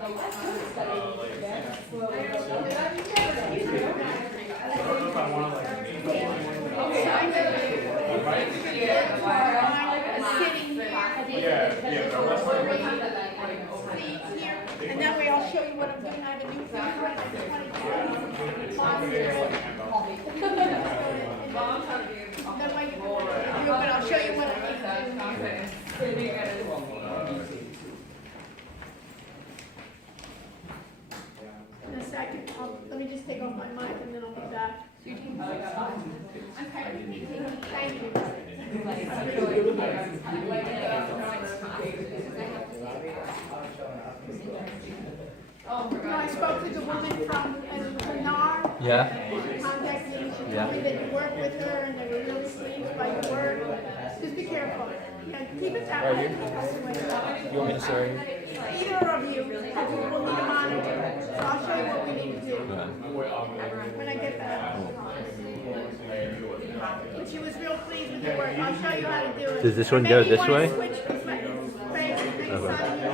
And that way I'll show you what I'm doing. I have a new thing right at that way you can do it, but I'll show you what I'm doing. In a second, let me just take off my mic and then I'll be back. Thank you. I spoke to the woman from NAR. Yeah. Contacted me. She told me that you work with her and they were really pleased by your work. Just be careful. And keep it that way. You want me to say? Either of you, because we will need a monitor. So I'll show you what we need to do when I get back. But she was real pleased with your work. I'll show you how to do it. Does this one go this way?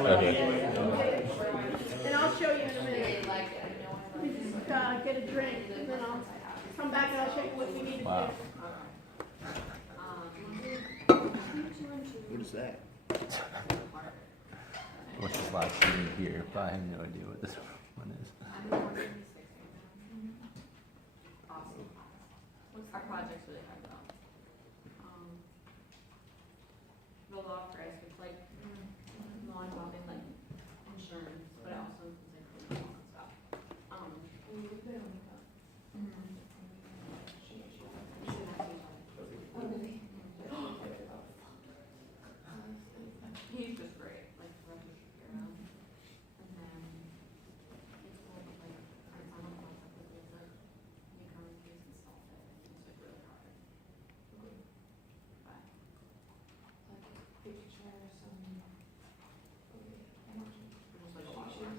Okay. And I'll show you in a minute. Let me just get a drink and then I'll come back and I'll show you what we need to Wow. do. What is that? What's this last scene here? But I have no idea what this one is. Awesome. Our project's really hard though. The law price with like law involving like insurance, but it also includes like legal and stuff. He's just great, like the rest of the around. And then it's cool with like horizontal concept with like make our own case and solve it. It's like really hard. But there's like a lot of work.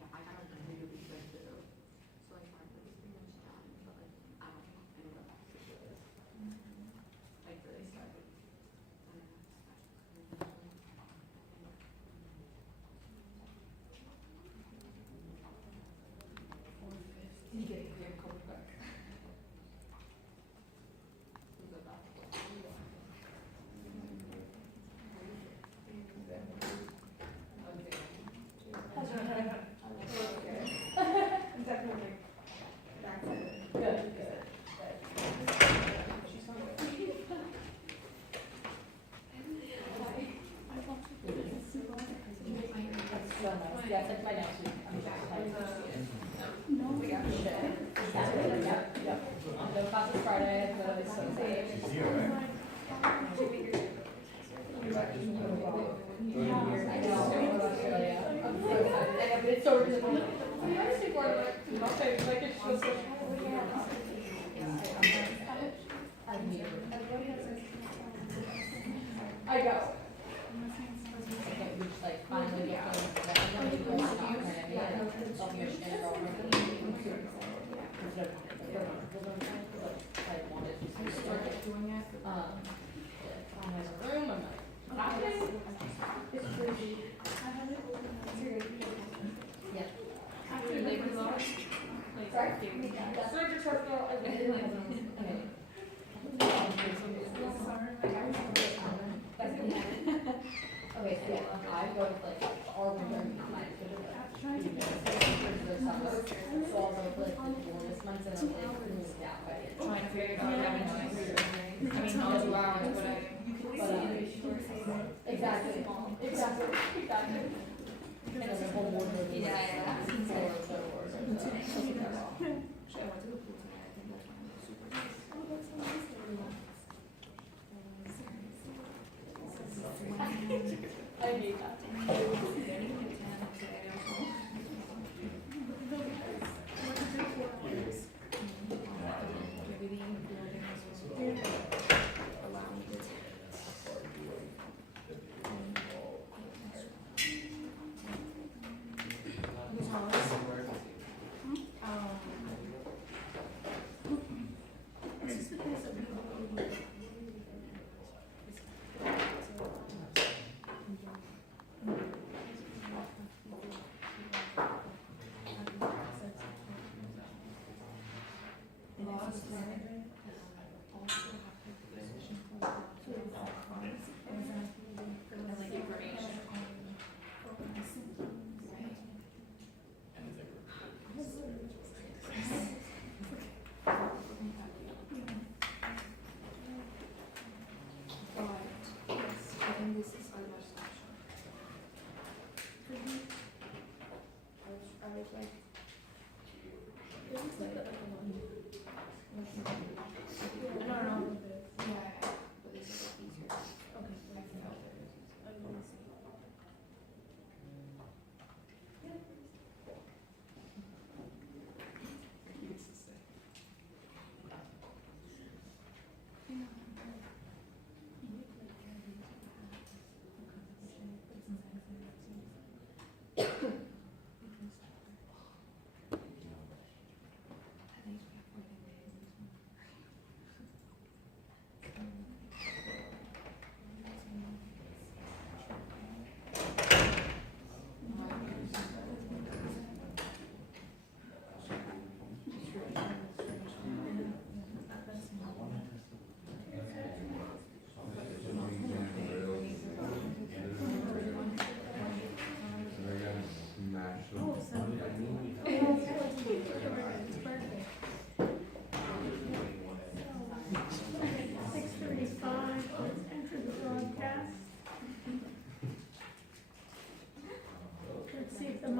Yeah, I got a really good too. So like part of it is pretty much done, but like I don't know any of the packages. Like really started. You get a clear cold book. I go. Like finally get room. I'm like, it's crazy. Yeah. After labor law. Sorry? Surgery terminal. Okay, so yeah, I go with like our winter night, so I'll go with like the warmest months and then like move down by the end. Trying to figure out I mean, not 2 hours, but exactly. And then the whole morning. Yeah. I hate that.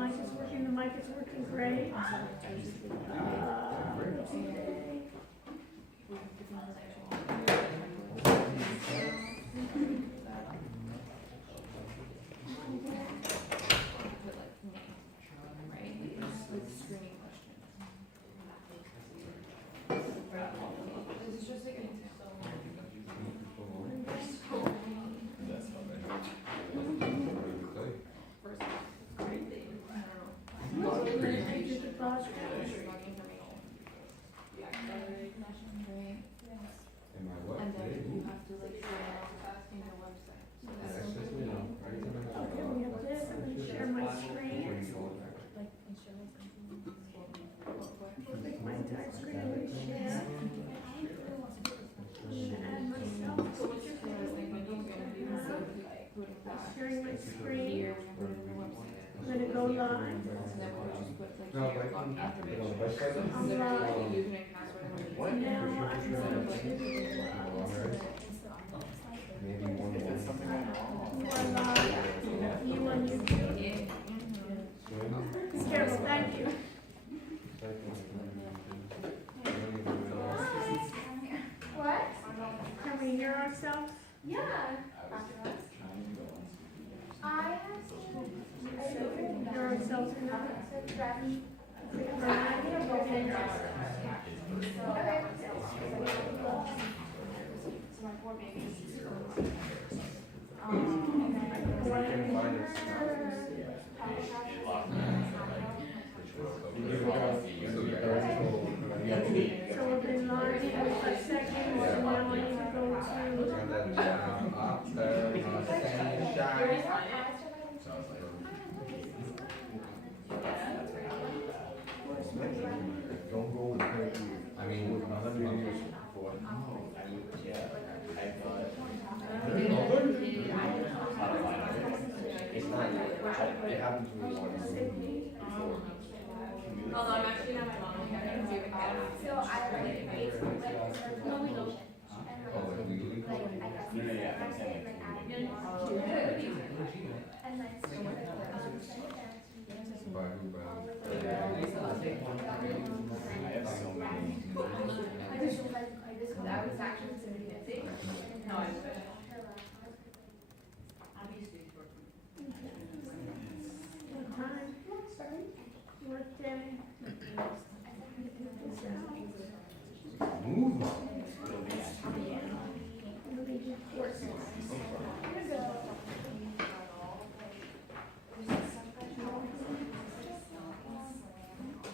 mic is working great. Okay. And then you have to like share it in your website. So that's Okay, we have this, I'm gonna share my screen. Make my entire screen, I'm gonna share. I'm gonna add myself. Sharing my screen. I'm gonna go live. I'm live. Now you are live. You on YouTube. Be careful, thank you. What? Can we hear ourselves? Yeah. I have seen. Hear ourselves or not? So we've been live for 5 seconds, and now I need to go Don't go with her. I mean, 100 years before. It's not, it happened to me once before. Although I'm actually not my mom, I'm gonna do it again. So I like wait like nomination. Oh, like legally? Like I guess it's like admin. And then so By who, by? that was actually somebody that they. No, I What time? What day? Move on.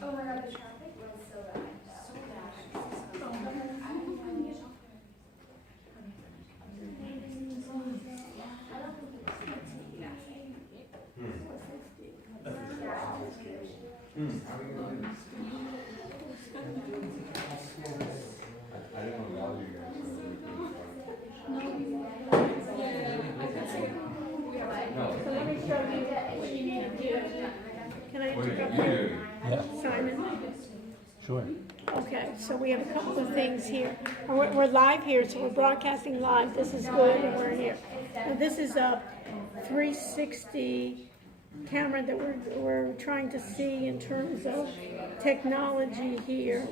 Oh my god, the traffic was so bad. So bad. How are you gonna do this? I didn't want to bother you guys. So let me show you what you need to do. Can I What did interrupt you you, do? Yeah, Simon? sure. Okay, so we have a couple of things here. We're live here, so we're broadcasting live. This is good, and we're here. Now, this is a 360 camera that we're trying to see in terms of technology here.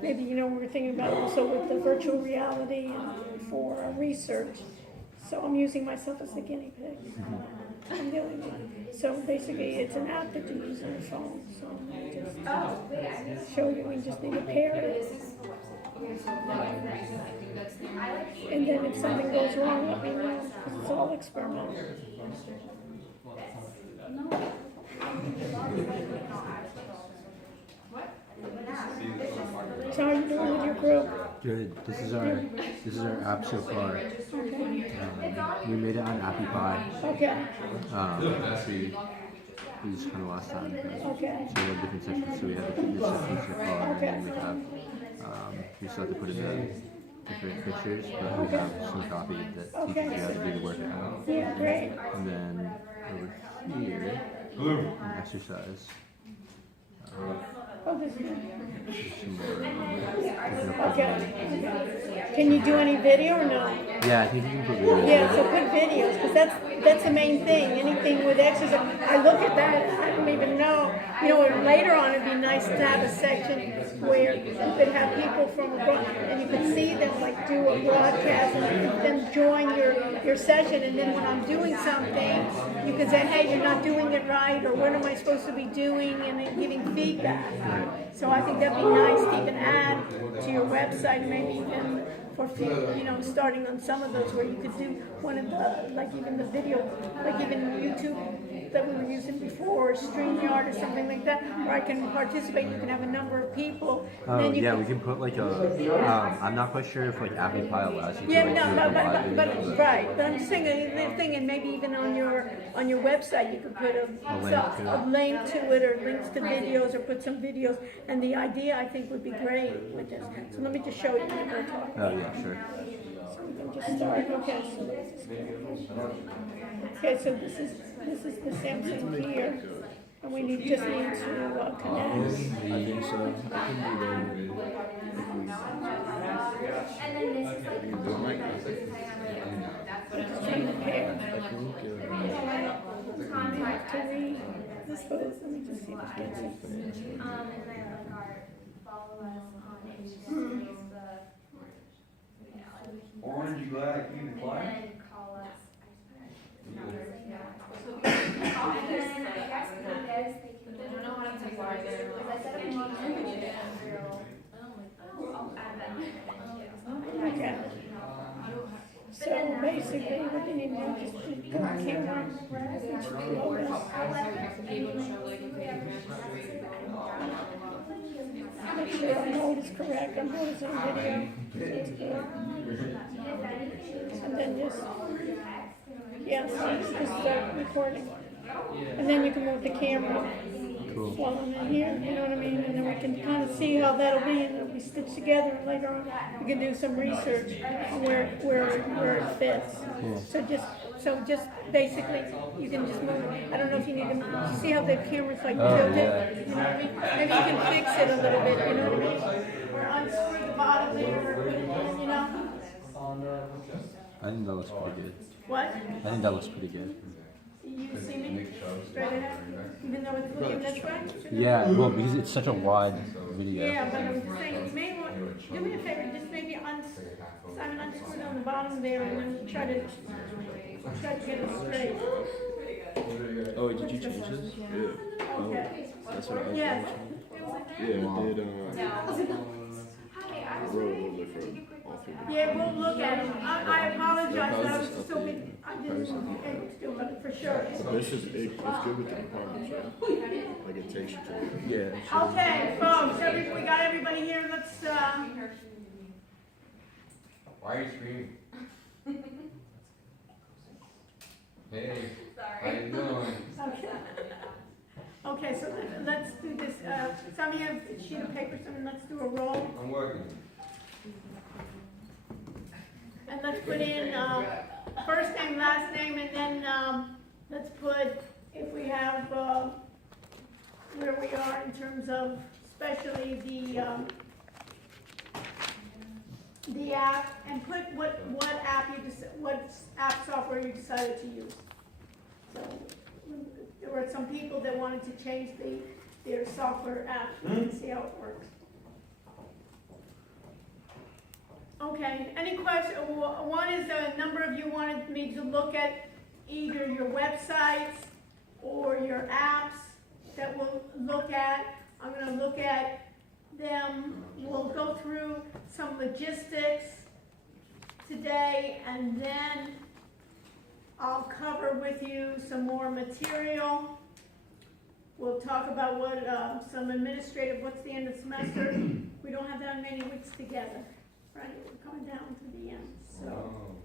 Maybe, we're thinking about also with the virtual reality and for research. So I'm using myself as the guinea pig. I'm doing it. So basically, it's an app that you use on your phone. So I just show you. We just need to pair it. And then if something goes wrong, let me know. 'Cause it's all experimental. So how are you doing with your group? Good. This is our app so far. We made it on Appy Pie. Okay. We just kind of lost time. Okay. So we have different sections. So we have the fitness section so far, and then we have we still have to put in the different pictures, but we have some copy that teaches you how to do the workout. Yeah, great. And then over here, an exercise. Oh, this one. Some more, Okay. Can you do any video or no? yeah, I think you can put videos. Yeah, so put videos, because that's the main thing. Anything with exercise, I look at that, I don't even know. You know, later on, it'd be nice to have a section where you could have people from abroad, and you could see them like do a broadcast, and then join your session, and then when I'm doing something, you could say, hey, you're not doing it right, or what am I supposed to be doing, and then giving feedback. So I think that'd be nice to even add to your website, maybe even for, you know, starting on some of those where you could do one of the, like even the video, like even YouTube that we were using before, or StreamYard or something like that, where I can participate, you can have a number of people. And Oh, then you yeah, can, we can put like a, I'm not quite sure if like Apple Pie allows you to yeah, like no, do a live video, but right, but I'm just saying, the thing, and maybe even on your website, you could put a link to it, or links to videos, or put some videos, and the idea, I think, would be great with this. So let me just show you, and then we'll talk. oh yeah, sure. So we can just start, okay, so this is the Samsung here, and we just need to connect. I think so. I can do that with And then this is like. if we do like Just trying to pair. I think To read this photo, let me just see if it gets it. And then like our follow us on Instagram, Facebook, you know, Orange, you glad I came to and Clyde? then call us. And then I guess you guys, they can. I don't know how to take why they're. Because I set up a meeting with Israel. I'll add that in. Okay. So basically, what you need to do is just put the camera, which flows. Be able to show like if they Make sure our mode is correct, our mode is on video. That's good. And then just, yes, just start recording. And then you can move the camera Cool. while I'm in here, you know what I mean? And then we can kind of see how that'll be, and it'll be stitched together, and later on, we can do some research on where it fits. So just basically, you can just move, I don't know if you need to, you see how the camera's like tilted? yeah. You know what I mean? Maybe you can fix it a little bit, you know what I mean? Or unscrew the bottom there, or put it in, you know? I think that looks pretty good. What? I think that looks pretty good. You see me? Straight ahead? Even though it's looking this way? Yeah, well, because it's such a wide video. Yeah, but I'm just saying, you may want, do me a favor, just maybe Simon, unscrew it on the bottom there, and then try to get it straight. oh, did you change this? Yeah. Oh, Okay. that's what I was Yes. Yeah, I did I wrote a little bit for all three. Yeah, we'll look at it. I apologize, but I was still being, I didn't able to do it, for sure. This is it's good with the apartments, right? Like it takes you to it. Yeah. Okay, folks, we got everybody here, let's, Why are you screaming? Hey, how you doing? okay, so let's do this, some of you have a sheet of paper, so let's do a roll. I'm working. And let's put in, first name, last name, and then, let's put, if we have, where we are in terms of, especially the app, and put what app what app software you decided to use. So, there were some people that wanted to change their software app, and see how it works. Okay, any question? One is a number of you wanted me to look at either your websites or your apps that we'll look at. I'm going to look at them. We'll go through some logistics today, and then I'll cover with you some more material. We'll talk about what some administrative, what's the end of semester. We don't have that many weeks together. Right, we're coming down to the end, so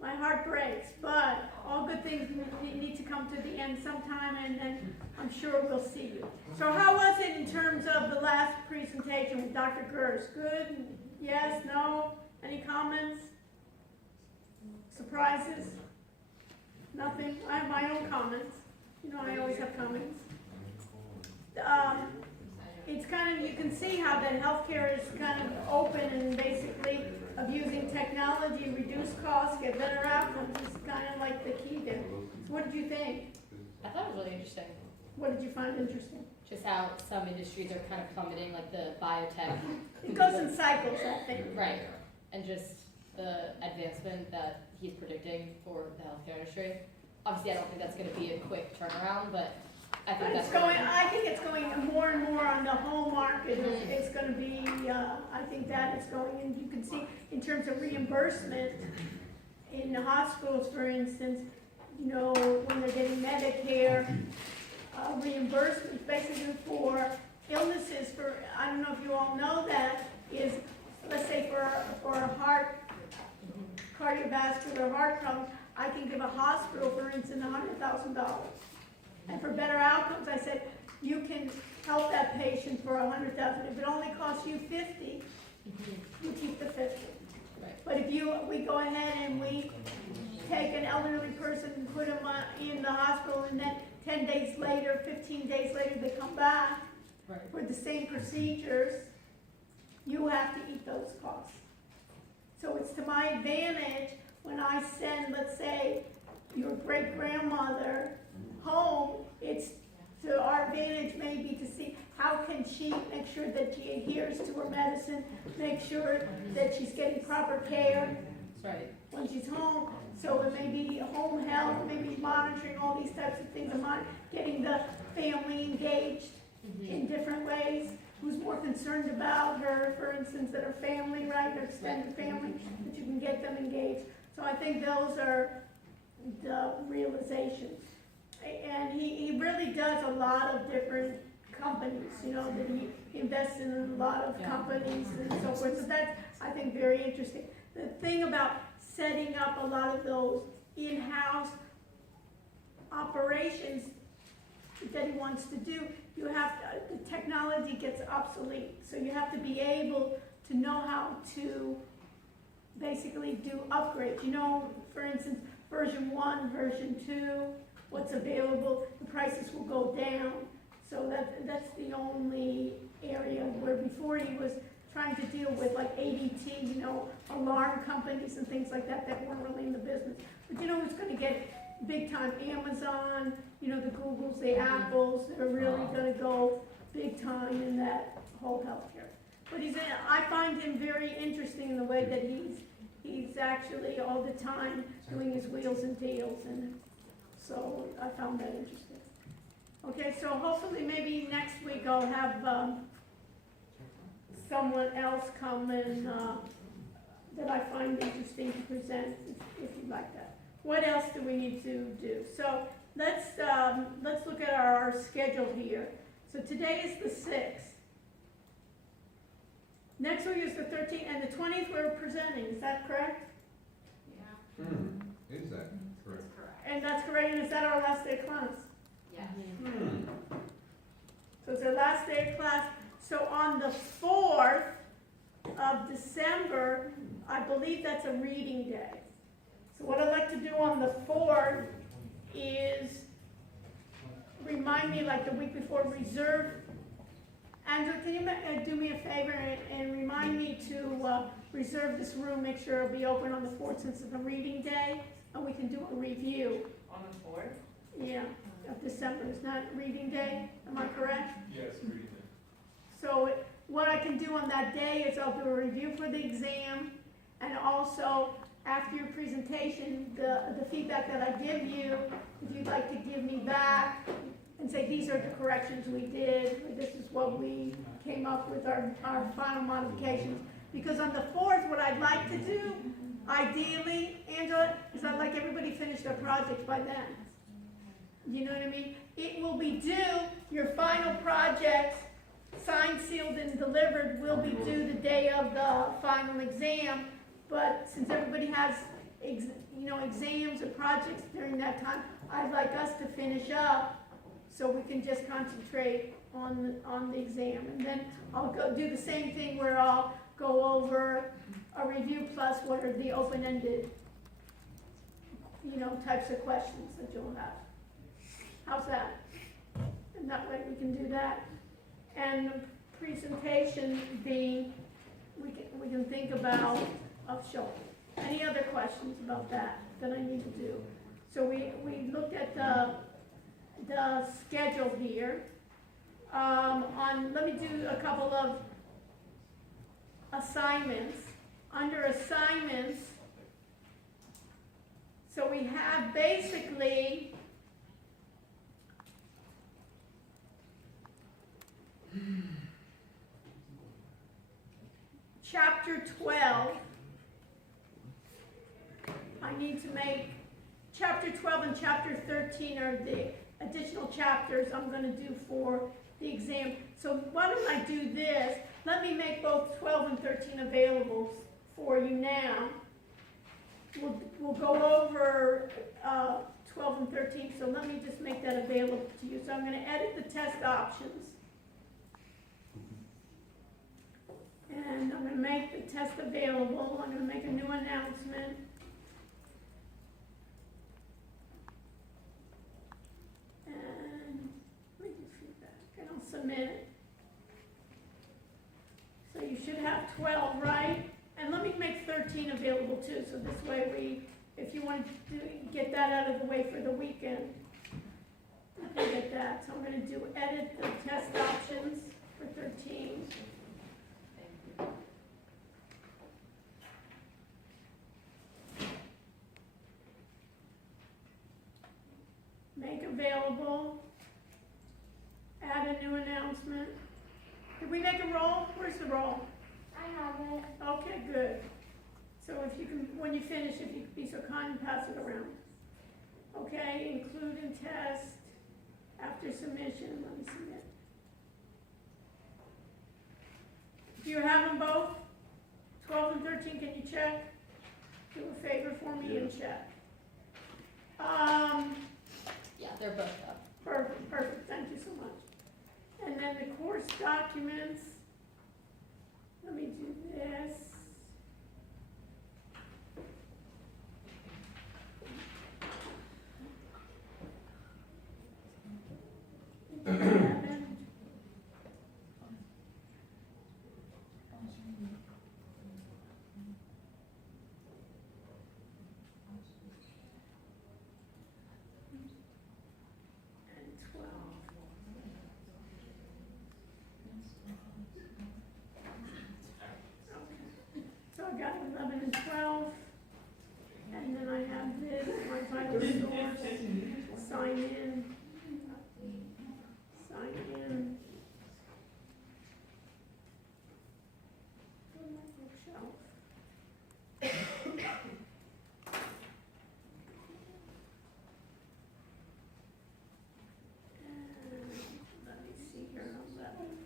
my heart breaks, but all good things need to come to the end sometime, and then I'm sure we'll see you. So how was it in terms of the last presentation with Dr. Gers? Good? Yes? No? Any comments? Surprises? Nothing? I have my own comments. You know, I always have comments. it's kind of, you can see how that healthcare is kind of open and basically of using technology, reduce costs, get better outcomes is kind of like the key there. So what did you think? I thought it was really interesting, What did you find interesting? just how some industries are kind of plummeting, like the biotech, It goes in cycles, I think. right, and just the advancement that he's predicting for the healthcare industry. Obviously, I don't think that's gonna be a quick turnaround, but I think that's. I think it's going more and more on the home market. It's gonna be, I think that it's going, and you can see in terms of reimbursement in the hospitals, for instance, you know, when they're getting Medicare, reimbursement basically for illnesses for, I don't know if you all know that, is, let's say for a heart, cardiovascular heart problem, I can give a hospital, for instance, $100,000. And for better outcomes, I said, you can help that patient for $100,000. If it only costs you $50, you keep the $50. Right. But if we go ahead and we take an elderly person and put them in the hospital, and then 10 days later, 15 days later, they come back Right. for the same procedures, you have to eat those costs. So it's to my advantage when I send, let's say, your great-grandmother home, it's to our advantage maybe to see how can she make sure that she adheres to her medicine, make sure that she's getting proper care That's right. when she's home. So it may be home health, maybe monitoring all these types of things, and getting the family engaged in different ways. Who's more concerned about her, for instance, that her family, right, her extended family, that you can get them engaged. So I think those are the realizations. And he really does a lot of different companies, you know, that he invests in a lot of companies and so forth. So that's, I think, very interesting. The thing about setting up a lot of those in-house operations that he wants to do, you have to, the technology gets obsolete. So you have to be able to know how to basically do upgrades. You know, for instance, version 1, version 2, what's available, the prices will go down. So that's the only area where before he was trying to deal with like ADT, you know, alarm companies and things like that that weren't really in the business. But you know who's going to get big time? Amazon, you know, the Googles, the Apples, they're really going to go big time in that whole healthcare. But I find him very interesting in the way that he's actually all the time doing his wheels and deals, and so I found that interesting. Okay, so hopefully maybe next week I'll have someone else come and that I find interesting to present, if you'd like that. What else do we need to do? So let's look at our schedule here. So today is the 6th. Next week is the 13th, and the 20th we're presenting. Is that correct? Yeah, Is that correct? that's correct. And that's correct. And is that our last day of class? Yes. So it's our last day of class. So on the 4th of December, I believe that's a reading day. So what I'd like to do on the 4th is remind me, like the week before, reserve. Andrew, can you do me a favor and remind me to reserve this room, make sure it'll be open on the 4th since it's a reading day, and we can do a review. On the 4th? Yeah, of December. It's not reading day, am I correct? Yes, reading So what I can do on that day is I'll do a review for the exam, and also after your presentation, the feedback that I give you, if you'd like to give me back and say these are the corrections we did, or this is what we came up with our final modifications. Because on the 4th, what I'd like to do, ideally, Angela, is I'd like everybody to finish their projects by then. You know what I mean? It will be due, your final projects, signed, sealed, and delivered, will be due the day of the final exam. But since everybody has, exams or projects during that time, I'd like us to finish up so we can just concentrate on the exam. And then I'll do the same thing where I'll go over a review plus what are the open-ended, types of questions that you'll have. How's that? And that way we can do that. And the presentation being, we can think about showing. Any other questions about that I need to do? So we looked at the schedule here. Let me do a couple of assignments. Under assignments, so we have basically chapter 12. I need to make chapter 12 and chapter 13 are the additional chapters I'm going to do for the exam. So why don't I do this? Let me make both 12 and 13 available for you now. We'll go over 12 and 13, so let me just make that available to you. So I'm going to edit the test options. And I'm going to make the test available. I'm going to make a new announcement. And let me do feedback, and I'll submit it. So you should have 12, right? And let me make 13 available too, so this way if you want to get that out of the way for the weekend, you can get that. So I'm going to do edit the test options for 13. Make available, add a new announcement. Did we make a roll? Where's the roll? I have it. Okay, good. So if you can, when you finish, if you could be so kind and pass it around. Okay, include in test, after submission, let me submit. Do you have them both? 12 and 13, can you check? Do a favor for me and check. Yeah, they're both up. Perfect, thank you so much. And then the course documents, let me do this. So I got 11 and 12, and then I have this, my vital source, sign in, bookshelf. And let me see here, 11.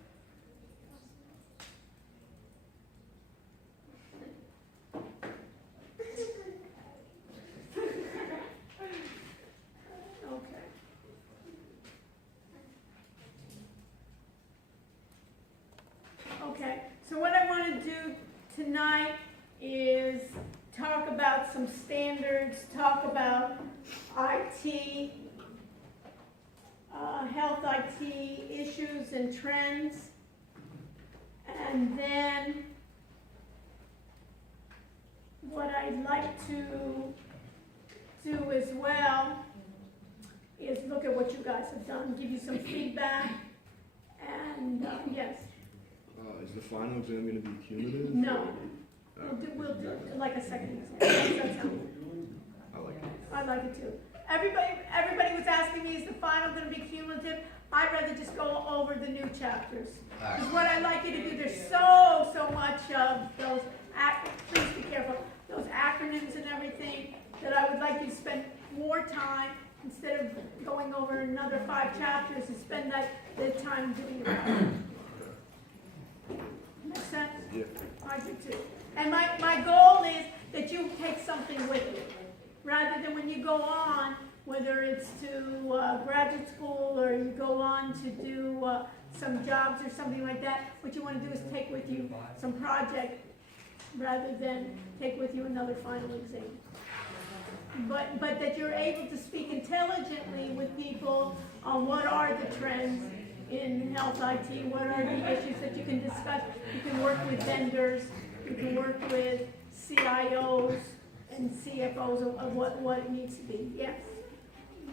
Okay, so what I want to do tonight is talk about some standards, talk about IT, health IT issues and trends, and then what I'd like to do as well is look at what you guys have done, give you some feedback, and yes. Is the final exam going to be cumulative? No. We'll do like a second exam. That sounds- I like it. I like it too. Everybody was asking me, is the final going to be cumulative? I'd rather just go over the new chapters. Because what I like you to do, there's so much of those, please be careful, those acronyms and everything, that I would like you to spend more time, instead of going over another 5 chapters, and spend the time doing it. Make sense? Yeah. I do too. And my goal is that you take something with you, rather than when you go on, whether it's to graduate school or you go on to do some jobs or something like that, what you want to do is take with you some project, rather than take with you another final exam. but that you're able to speak intelligently with people on what are the trends in health IT, what are the issues that you can discuss. You can work with vendors, you can work with CIOs and CFOs of what it needs to be. Yes?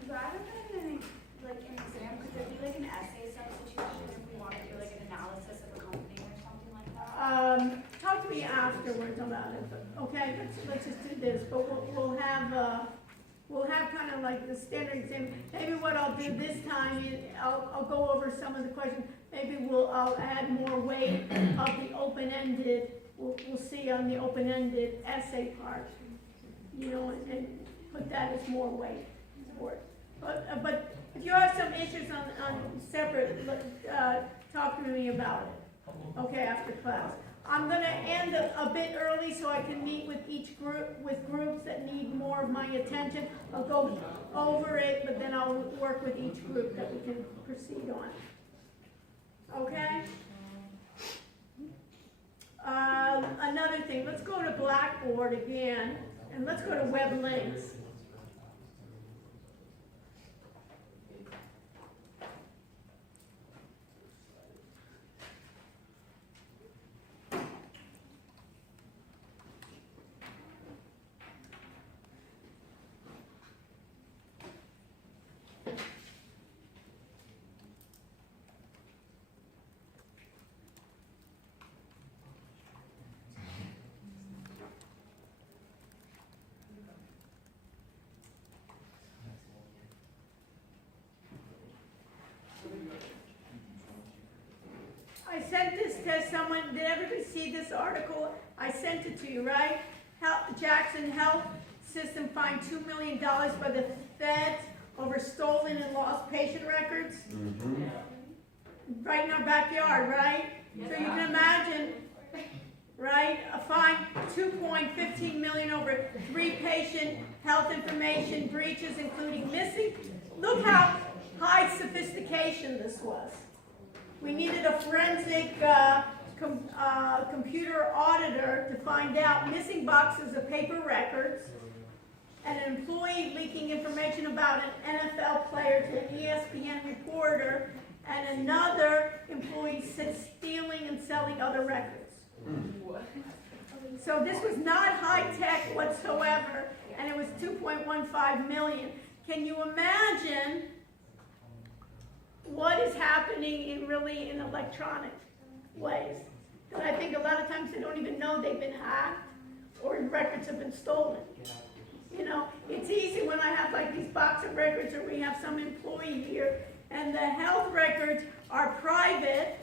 Rather than like an exam, could there be like an essay substitution if we want to do like an analysis of a company or something like that? Talk to me afterwards about it, but, okay, let's just do this, but we'll have kind of like the standard exam. Maybe what I'll do this time is, I'll go over some of the questions, maybe I'll add more weight of the open-ended, we'll see on the open-ended essay part, you know, and put that as more weight for it. But if you have some issues on separate, talk to me about it, okay, after class. I'm gonna end a bit early so I can meet with each group, with groups that need more of my attention. I'll go over it, but then I'll work with each group that we can proceed on. Okay? Another thing, let's go to Blackboard again, and let's go to web links. I sent this to someone, did everybody see this article? I sent it to you, right? Jackson Health System fined $2 million by the feds over stolen and lost patient records. Right in our backyard, right? So you can imagine, right? A fine $2.15 million over 3 patient health information breaches, including missing. Look how high sophistication this was. We needed a forensic computer auditor to find out missing boxes of paper records, and an employee leaking information about an NFL player to an ESPN reporter, and another employee stealing and selling other records. So this was not high tech whatsoever, and it was $2.15 million. Can you imagine what is happening in electronic ways? Because I think a lot of times they don't even know they've been hacked or records have been stolen. You know, it's easy when I have like these box of records, or we have some employee here, and the health records are private.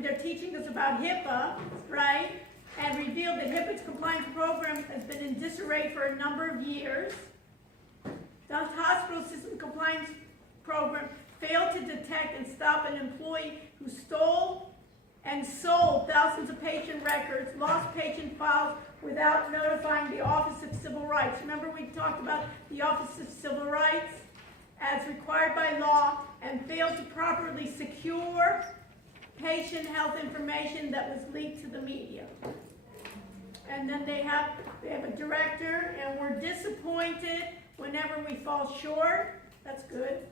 They're teaching us about HIPAA, right? And revealed that HIPAA's compliance program has been in disarray for a number of years. The hospital system compliance program failed to detect and stop an employee who stole and sold thousands of patient records, lost patient files without notifying the Office of Civil Rights. Remember we talked about the Office of Civil Rights as required by law, and failed to properly secure patient health information that was leaked to the media. And then they have a director, and we're disappointed whenever we fall short. That's good.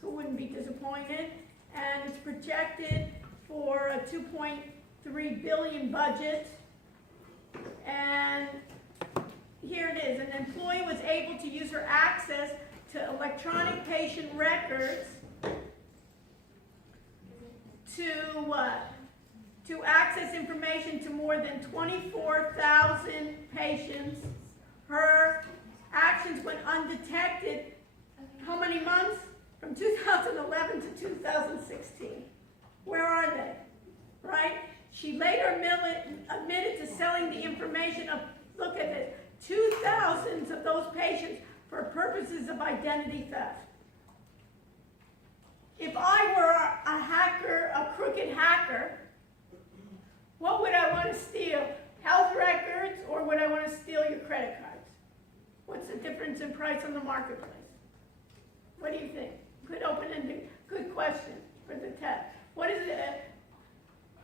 Who wouldn't be disappointed? And it's projected for a $2.3 billion budget. And here it is. An employee was able to use her access to electronic patient records to what? To access information to more than 24,000 patients. Her actions went undetected. How many months? From 2011 to 2016. Where are they? Right? She later admitted to selling the information of, look at this, 2,000 of those patients for purposes of identity theft. If I were a hacker, a crooked hacker, what would I want to steal? Health records, or would I want to steal your credit cards? What's the difference in price on the marketplace? What do you think? Good open-ended, good question for the test. What is it?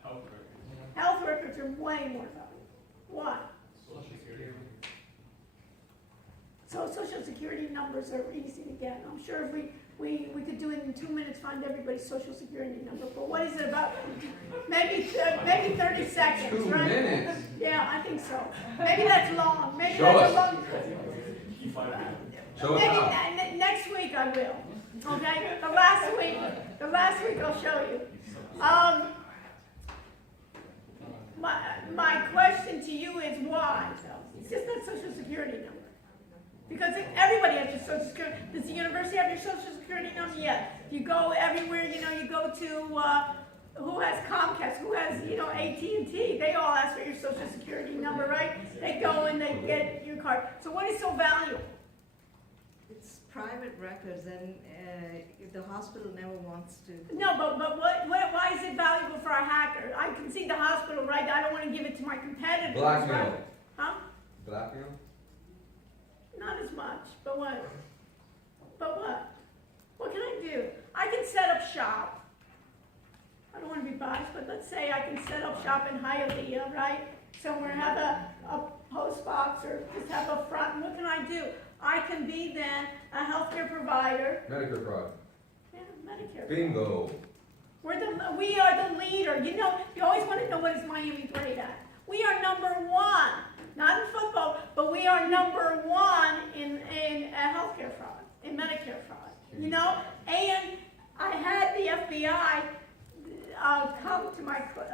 Health records. Health records are way more valuable. Why? Social Security. So Social numbers are easy to get. I'm sure if we could do it in 2 minutes, find everybody's social security number, but what is it about? Maybe 30 seconds, 2 right? minutes? Yeah, I think so. Maybe that's long, maybe Show that's a us. long. Show us Maybe how. next week I will, okay? The last week I'll show you. My question to you is why? It's just that social security number. Because everybody has your social security. Does the university have your social security number? Yeah. You go everywhere, you go to, who has Comcast, who has, AT&T, they all ask for your social security number, right? They go and they get your card. So what is so valuable? It's private records, and the hospital never wants to. No, but why is it valuable for a hacker? I can see the hospital, right? I don't want to give it to my competitors. Blackmail. Right? Huh? Blackmail? Not as much, but what? But what? What can I do? I can set up shop. I don't want to be biased, but let's say I can set up shop in Hialeah, right? Somewhere, have a post box or just have a front. What can I do? I can be then a healthcare provider. Medicare fraud. Yeah, Medicare. Bingo. We are the leader. You always want to know what is Miami great at. We are number one, not in football, but we are number one in healthcare fraud, in Medicare fraud. And I had the FBI come to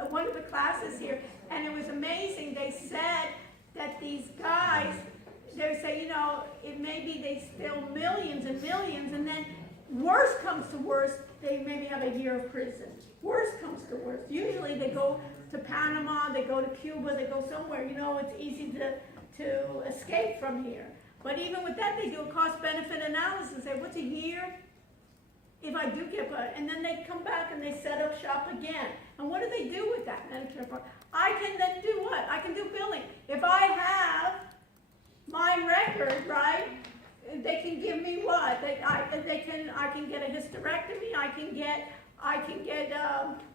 one of the classes here, and it was amazing. They said that these guys, they say, it maybe they steal millions and millions, and then worst comes to worst, they maybe have a year of prison. Worst comes to worst. Usually they go to Panama, they go to Cuba, they go somewhere. It's easy to escape from here. But even with that, they do a cost-benefit analysis. Say, what's a year if I do get put? And then they come back and they set up shop again. And what do they do with that Medicare fraud? I can then do what? I can do billing. If I have my record, right, they can give me what? I can get a hysterectomy. I can get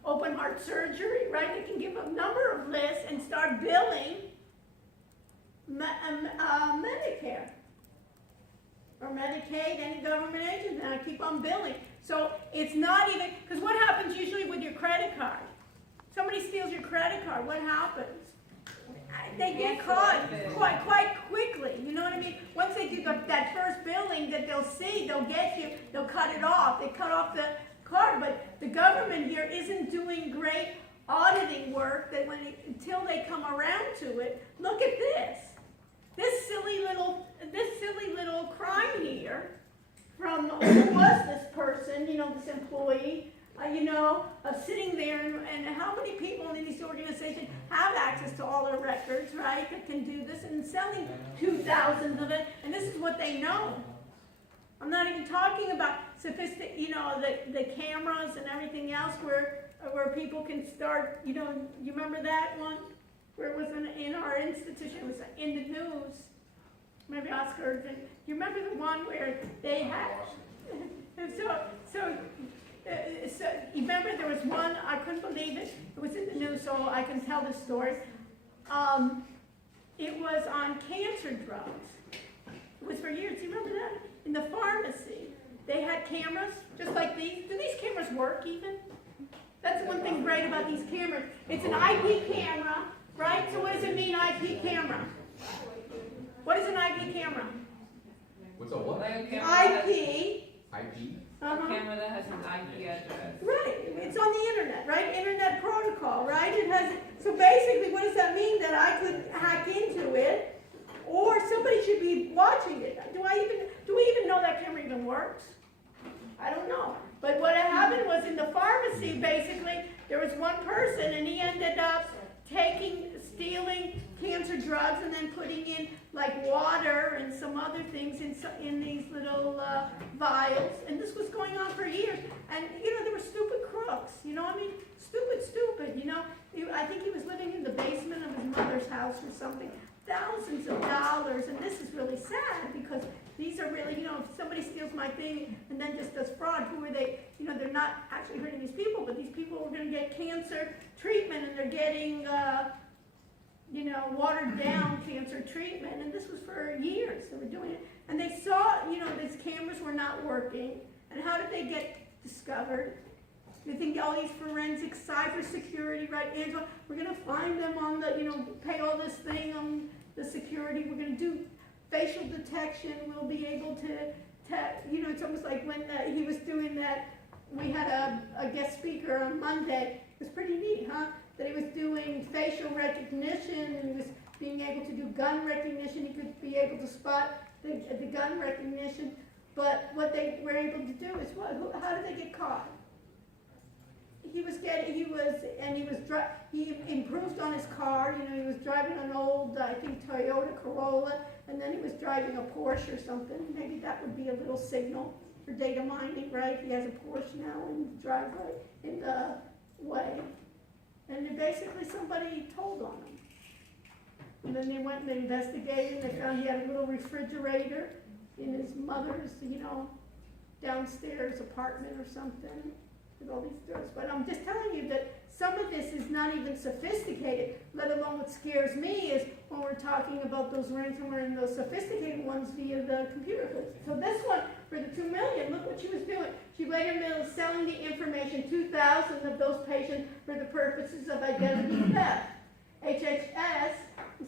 open heart surgery, right? They can give a number of lists and start billing Medicare or Medicaid, any government agency, and I keep on billing. So it's not even, because what happens usually with your credit card? Somebody steals your credit card, what happens? They get caught quite quickly, you know what I mean? Once they do that first billing that they'll see, they'll get you, they'll cut it off. They cut off the card, but the government here isn't doing great auditing work until they come around to it. Look at this. This silly little crime here from who was this person, this employee, sitting there, and how many people in these organizations have access to all their records, right, that can do this, and selling 2,000 of it, and this is what they know. I'm not even talking about the cameras and everything else where people can start, you remember that one? Where it was in our institution, it was in the news. Maybe Oscar, you remember the one where they had, so you remember there was one, I couldn't believe it was in the news, so I can tell the story. It was on cancer drugs. It was for years, you remember that? In the pharmacy, they had cameras, just like these. Do these cameras work even? That's one thing great about these cameras. It's an IP camera, right? So what does it mean, IP camera? What is an IP camera? What's a what? IP. IP? Camera that has an IP address. Right, it's on the internet, right? Internet protocol, right? It has. So basically, what does that mean? That I could hack into it, or somebody should be watching it. Do we even know that camera even works? I don't know. But what happened was in the pharmacy, basically, there was one person, and he ended up stealing cancer drugs and then putting in like water and some other things in these little vials. And this was going on for years. And, there were stupid crooks, stupid, I think he was living in the basement of his mother's house or something. Thousands of dollars. And this is really sad because these are really, if somebody steals my thing and then just does fraud, who are they? They're not actually hurting these people, but these people are going to get cancer treatment and they're getting, watered down cancer treatment. And this was for years. They were doing it. and they saw, these cameras were not working, and how did they get discovered? You think all these forensic cybersecurity, right, Angela? We're gonna find them on the, pay all this thing on the security. We're gonna do facial detection. We'll be able to, it's almost like when he was doing that. We had a guest speaker on Monday. It was pretty neat, huh? That he was doing facial recognition, and he was being able to do gun recognition. He could be able to spot the gun recognition. But what they were able to do is what? How did they get caught? He improved on his car. He was driving an old, I think, Toyota Corolla, and then he was driving a Porsche or something. Maybe that would be a little signal for data mining, right? He has a Porsche now in the driveway, in the way. And then basically somebody told on him. And then they went and they investigated, and they found he had a little refrigerator in his mother's, downstairs apartment or something, with all these doors. But I'm just telling you that some of this is not even sophisticated, let alone what scares me is when we're talking about those ransomware and those sophisticated ones via the computer. So this one, for the $2 million, look what she was doing. She later was selling the information, 2,000 of those patients, for the purposes of identity theft. HHS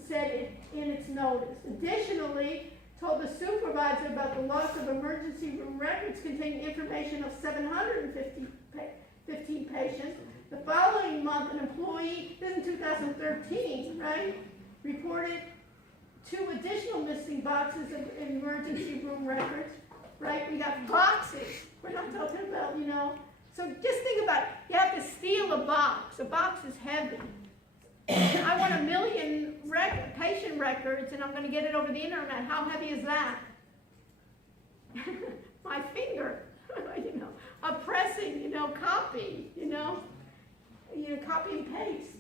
said it in its notice. Additionally, told the supervisor about the loss of emergency room records containing information of 715 patients. The following month, an employee, this is in 2013, right, reported 2 additional missing boxes of emergency room records, right? We got boxes. We're not talking about, So just think about it. You have to steal a box. A box is heavy. I want 1 million patient records, and I'm going to get it over the internet. How heavy is that? My finger, a pressing, copy, copy and paste,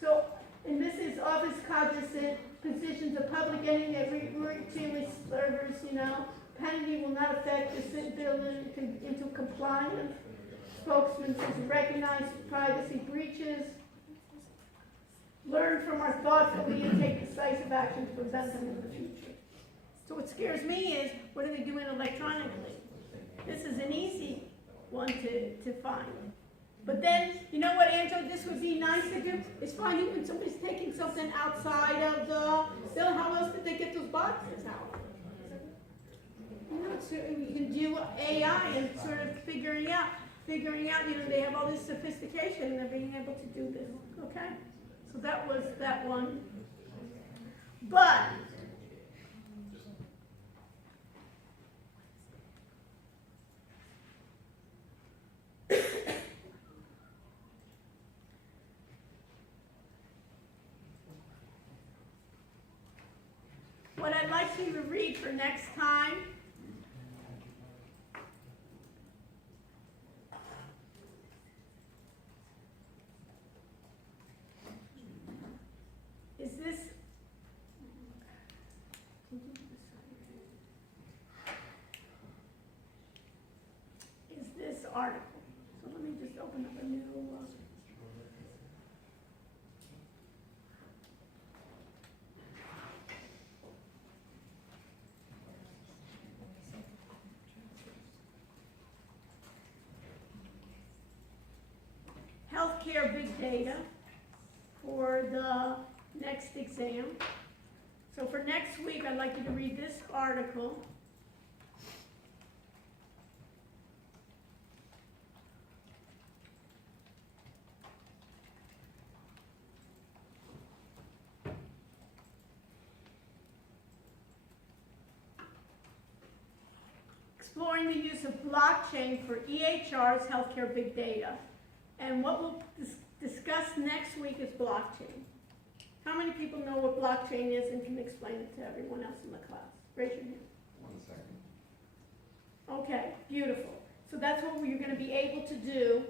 So, and this is office cognizant positions of public enemy that routinely servers, penalty will not affect the civilian into compliance. Spokesman says recognize privacy breaches. Learn from our thoughtfully and take decisive action to prevent them in the future. So what scares me is, what are they doing electronically? This is an easy one to find. But then, you know what, Angela, this would be nice to do? Is finding when somebody's taking something outside of the bill, how else did they get those boxes out? So you can do AI and sort of figuring out, they have all this sophistication and they're being able to do this, okay? So that was that one. But what I'd like you to read for next time is this article. So let me just open up a new healthcare big data for the next exam. So for next week, I'd like you to read this article. Exploring the use of blockchain for EHR's healthcare big data. And what we'll discuss next week is blockchain. How many people know what blockchain is and can explain it to everyone else in the class? Raise your hand. 1 second. Okay, beautiful. So that's what you're going to be able to do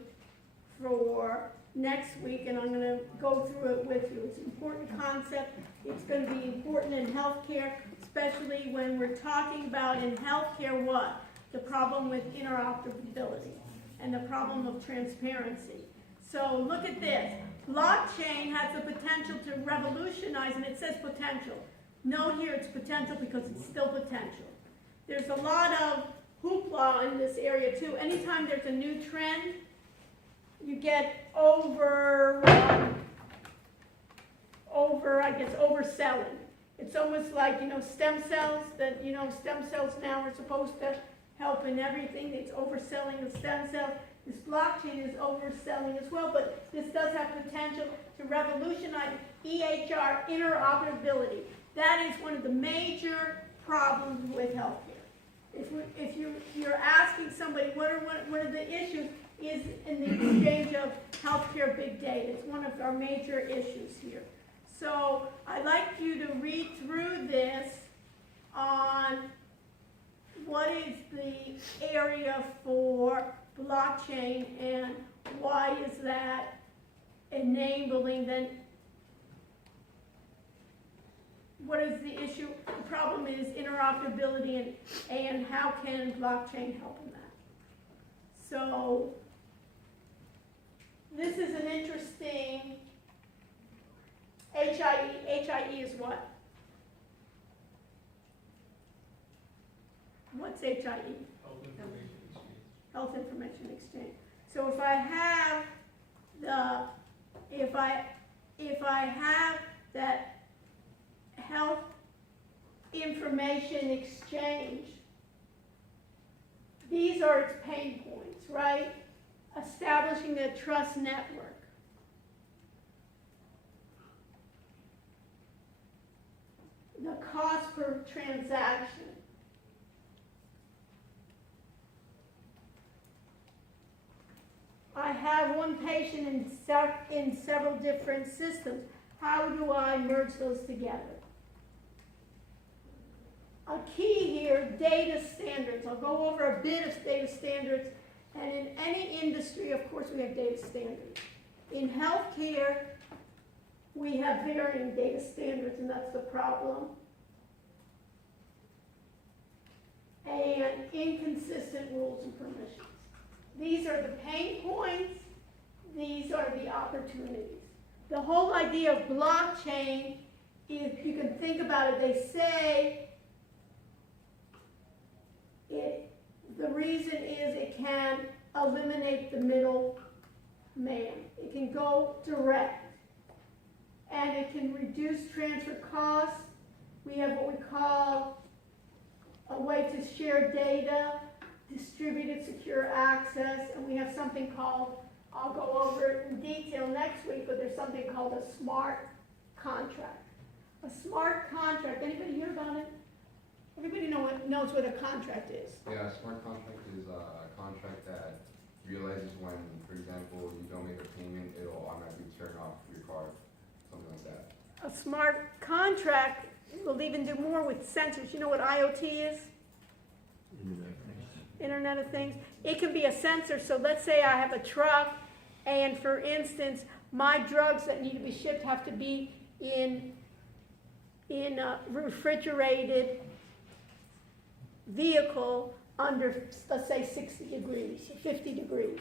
for next week, and I'm going to go through it with you. It's an important concept. It's going to be important in healthcare, especially when we're talking about in healthcare what? The problem with interoperability and the problem of transparency. So look at this. Blockchain has the potential to revolutionize, and it says potential, note here it's potential because it's still potential. There's a lot of hoopla in this area too. Anytime there's a new trend, you get overselling. It's almost like, stem cells, that, stem cells now are supposed to help in everything. It's overselling of stem cells. This blockchain is overselling as well, but this does have potential to revolutionize EHR interoperability. That is one of the major problems with healthcare. If you're asking somebody what are the issues, is in the exchange of healthcare big data. It's one of our major issues here. So I'd like you to read through this on what is the area for blockchain and why is that enabling, then what is the issue? The problem is interoperability and how can blockchain help in that? So this is an interesting HIE. HIE is what? What's HIE? Health Information Exchange. So if I have that health information exchange, these are its pain points, right? Establishing the trust network. The cost per transaction. I have one patient in several different systems. How do I merge those together? A key here, data standards. I'll go over a bit of data standards. And in any industry, of course, we have data standards. In healthcare, we have varying data standards, and that's the problem. And inconsistent rules and permissions. These are the pain points. These are the opportunities. The whole idea of blockchain, if you can think about it, they say the reason is it can eliminate the middle man. It can go direct. And it can reduce transfer costs. We have what we call a way to share data, distributed secure access, and we have something called, I'll go over it in detail next week, but there's something called a smart contract. A smart contract, anybody hear about it? Everybody knows what a contract is. Yeah, a smart contract is a contract that realizes when, for example, you don't make a payment, it'll automatically turn off your card, something like that. A smart contract will even do more with sensors. You know what IoT is? Internet of Things. It can be a sensor. So let's say I have a truck, and for instance, my drugs that need to be shipped have to be in a refrigerated vehicle under, let's say, 60 degrees or 50 degrees.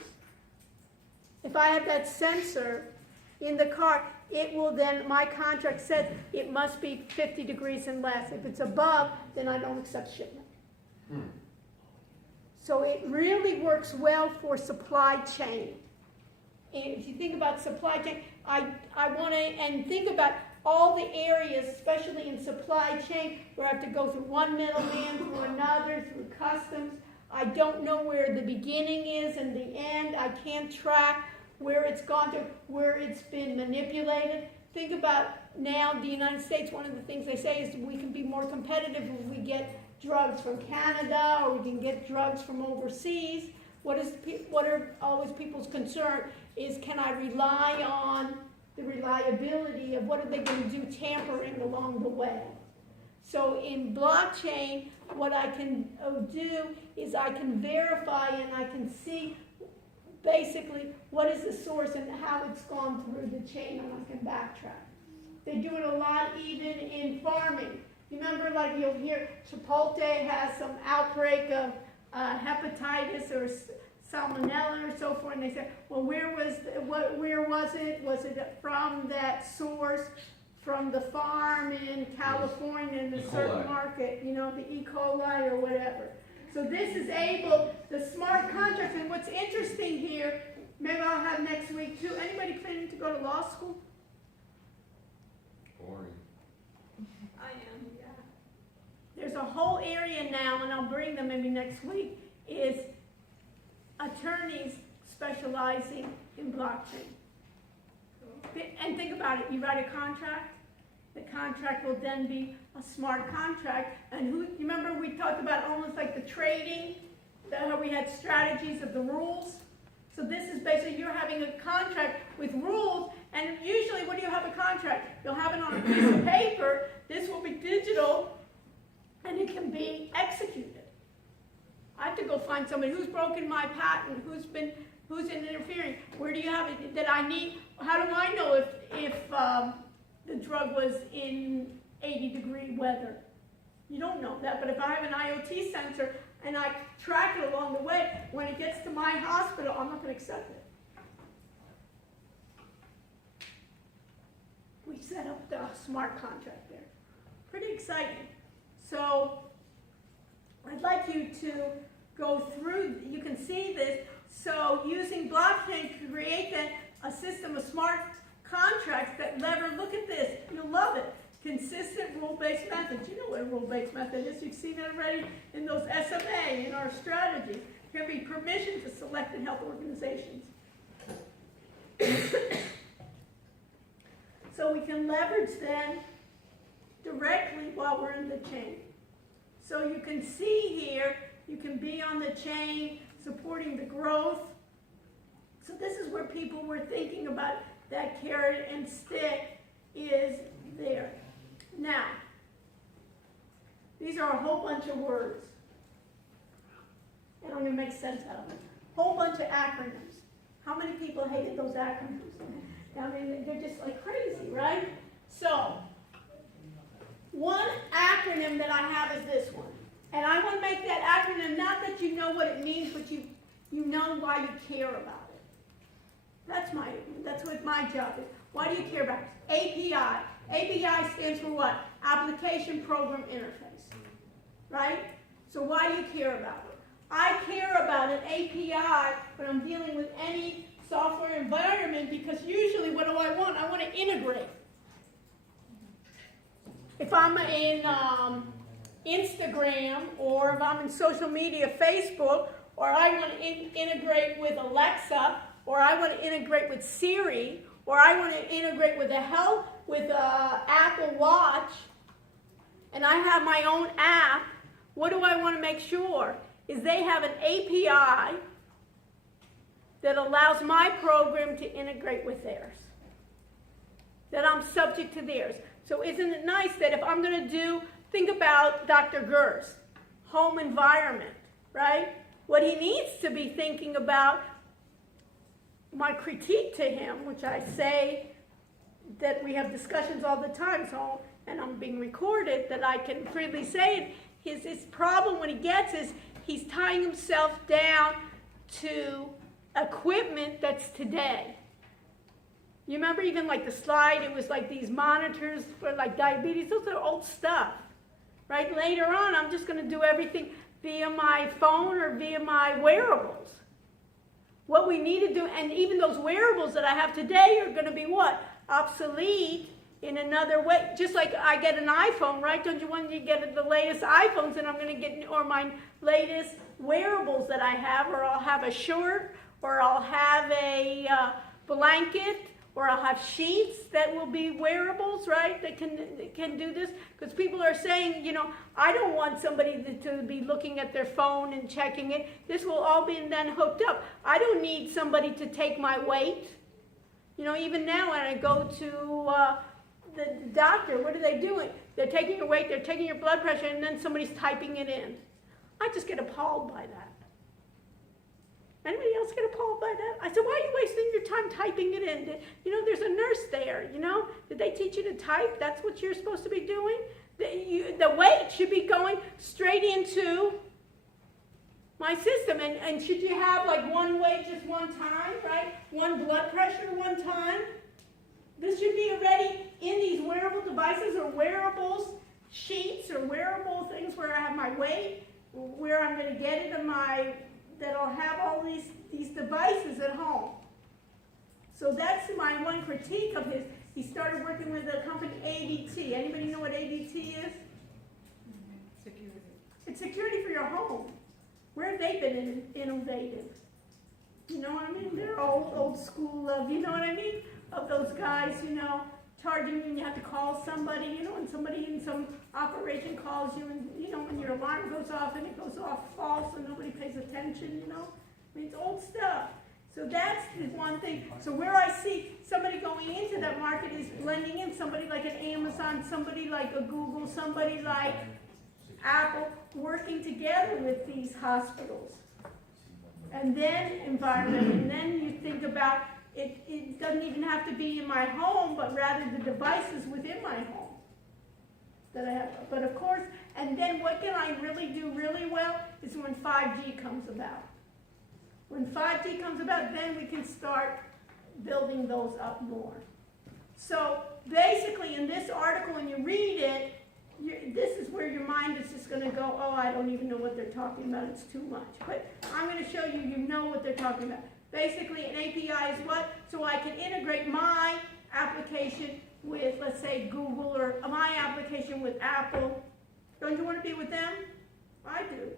If I have that sensor in the car, it will then, my contract says it must be 50 degrees and less. If it's above, then I don't accept shipment. So it really works well for supply chain. And if you think about supply chain, I want to, and think about all the areas, especially in supply chain, where I have to go through one middleman, through another, through customs. I don't know where the beginning is and the end. I can't track where it's gone to, where it's been manipulated. Think about now the United States, one of the things they say is we can be more competitive if we get drugs from Canada or we can get drugs from overseas. What are always people's concern is, can I rely on the reliability of what are they going to do tampering along the way? So in blockchain, what I can do is I can verify and I can see basically what is the source and how it's gone through the chain, and I can backtrack. They do it a lot even in farming. You remember, like, you'll hear Chipotle has some outbreak of hepatitis or salmonella or so forth, and they say, well, where was it? Was it from that source from the farm in California in a E. certain coli. market, you know, the E. coli or whatever. So this is able, the smart contracts, and what's interesting here, maybe I'll have next week too, anybody planning to go to law school? Boring. I am, yeah. There's a whole area now, and I'll bring them maybe next week, is attorneys specializing in blockchain. And think about it, you write a contract, the contract will then be a smart contract, and you remember we talked about almost like the trading, how we had strategies of the rules? So this is basically, you're having a contract with rules, and usually when you have a contract, you'll have it on a piece of paper, this will be digital, and it can be executed. I have to go find somebody who's broken my patent, who's interfering, where do you have it that I need, how do I know if the drug was in 80-degree weather? You don't know that, but if I have an IoT sensor and I track it along the way, when it gets to my hospital, I'm not going to accept it. We set up the smart contract there. Pretty exciting. So I'd like you to go through, you can see this. So using blockchain to create a system of smart contracts that look at this, you'll love it. Consistent rule-based methods. You know what a rule-based method is. You've seen it already in those SMA, in our strategy. Can be permission to selected health organizations. So we can leverage them directly while we're in the chain. So you can see here, you can be on the chain, supporting the growth. So this is where people were thinking about that carrot and stick is there. Now, these are a whole bunch of words. And I'm going to make sense out of them. Whole bunch of acronyms. How many people hated those acronyms? I mean, they're just like crazy, right? So, one acronym that I have is this one. And I want to make that acronym, not that you know what it means, but you know why you care about it. That's what my job is. Why do you care about it? API. API stands for what? Application Program Interface. Right? So why do you care about it? I care about an API when I'm dealing with any software environment because usually what do I want? I want to integrate. If I'm in Instagram or if I'm in social media, Facebook, or I want to integrate with Alexa, or I want to integrate with Siri, or I want to integrate with Apple Watch, and I have my own app, what do I want to make sure? Is they have an API that allows my program to integrate with theirs. That I'm subject to theirs. So isn't it nice that if I'm going to think about Dr. Gers, home environment, right? What he needs to be thinking about, my critique to him, which I say that we have discussions all the time, so, and I'm being recorded, that I can freely say it, his problem when he gets is he's tying himself down to equipment that's today. You remember even like the slide, it was like these monitors for like diabetes, those are old stuff, right? Later on, I'm just going to do everything via my phone or via my wearables. What we need to do, and even those wearables that I have today are going to be what? Obsolete in another way. Just like I get an iPhone, right? Don't you want to get the latest iPhones, and I'm going to get, or my latest wearables that I have, or I'll have a shirt, or I'll have a blanket, or I'll have sheets that will be wearables, right, that can do this. Because people are saying, you know, I don't want somebody to be looking at their phone and checking it. This will all be then hooked up. I don't need somebody to take my weight. You know, even now when I go to the doctor, what are they doing? They're taking your weight, they're taking your blood pressure, and then somebody's typing it in. I just get appalled by that. Anybody else get appalled by that? I said, why are you wasting your time typing it in? You know, there's a nurse there, you know? Did they teach you to type? That's what you're supposed to be doing? The weight should be going straight into my system. And should you have like one weight just one time, right? One blood pressure one time? This should be already in these wearable devices or wearables, sheets or wearable things where I have my weight, where I'm going to get it in that'll have all these devices at home. So that's my one critique of his. He started working with the company ADT. Anybody know what ADT is? Security. It's security for your home. Where have they been innovative? You know what I mean? They're old school of, you know what I mean? Of those guys, charging you and you have to call somebody, and somebody in some operation calls you and, when your alarm goes off and it goes off false and nobody pays attention, I mean, it's old stuff. So that's the one thing. So where I see somebody going into that market is blending in somebody like an Amazon, somebody like a Google, somebody like Apple, working together with these hospitals. And then environment, and then you think about it doesn't even have to be in my home, but rather the devices within my home that I have. But of course, and then what can I really do really well is when 5G comes about. When 5G comes about, then we can start building those up more. So basically in this article, when you read it, this is where your mind is just going to go, oh, I don't even know what they're talking about, it's too much. But I'm going to show you, you know what they're talking about. Basically, an API is what? So I can integrate my application with, let's say, Google, or my application with Apple. Don't you want to be with them? I do.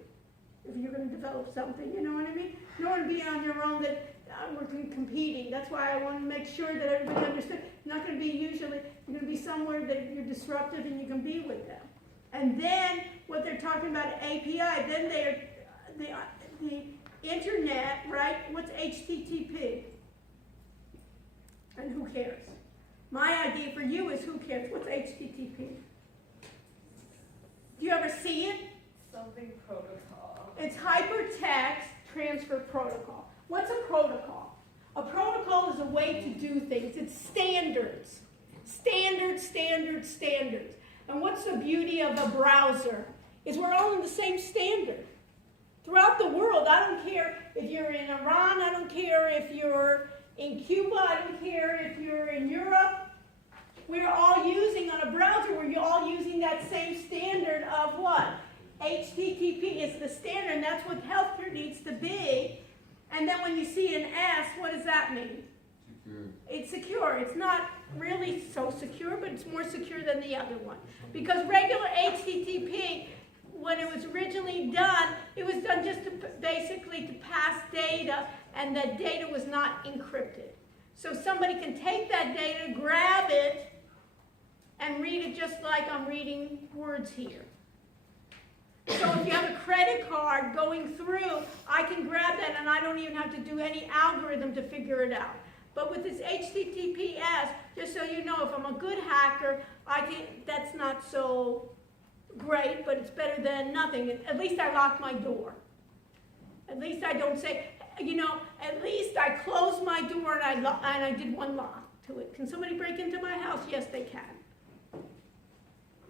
If you're going to develop something, you know what I mean? You don't want to be on your own that we're competing. That's why I want to make sure that everybody understands. You're not going to be you're going to be somewhere that you're disruptive and you can be with them. And then what they're talking about API, then the internet, right? What's HTTP? And who cares? My idea for you is who cares? What's HTTP? Do you ever see it? Something protocol. It's Hypertext Transfer Protocol. What's a protocol? A protocol is a way to do things. It's standards. Standards. And what's the beauty of a browser? Is we're all in the same standard. Throughout the world, I don't care if you're in Iran, I don't care if you're in Cuba, I don't care if you're in Europe. We're all using, on a browser, we're all using that same standard of what? HTTP is the standard, and that's what healthcare needs to be. And then when you see an S, what does that mean? Secure. It's secure. It's not really so secure, but it's more secure than the other one. Because regular HTTP, when it was originally done, it was done just to basically to pass data, and that data was not encrypted. So somebody can take that data, grab it, and read it just like I'm reading words here. So if you have a credit card going through, I can grab that and I don't even have to do any algorithm to figure it out. But with this HTTPS, just so you know, if I'm a good hacker, that's not so great, but it's better than nothing. At least I lock my door. At least I don't say, at least I closed my door and I did one lock to it. Can somebody break into my house? Yes, they can.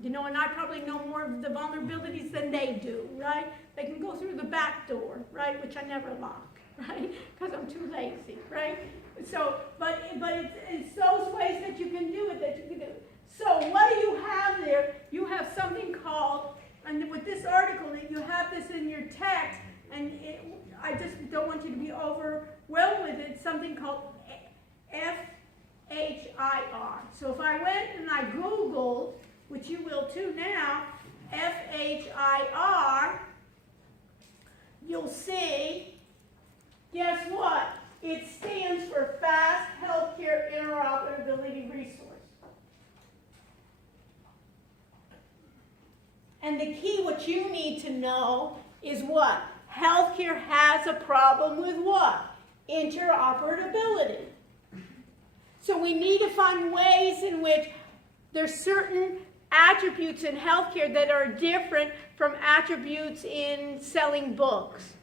And I probably know more of the vulnerabilities than they do, right? They can go through the back door, right? Which I never lock, right? Because I'm too lazy, right? So, but it's those ways that you can do it, So what do you have there? You have something called, and with this article, you have this in your text, and I just don't want you to be overwhelmed with it, something called FHIR. So if I went and I Googled, which you will too now, FHIR, you'll see, guess what? It stands for Fast Healthcare Interoperability Resource. And the key, what you need to know is what? Healthcare has a problem with what? Interoperability. So we need to find ways in which there's certain attributes in healthcare that are different from attributes in selling books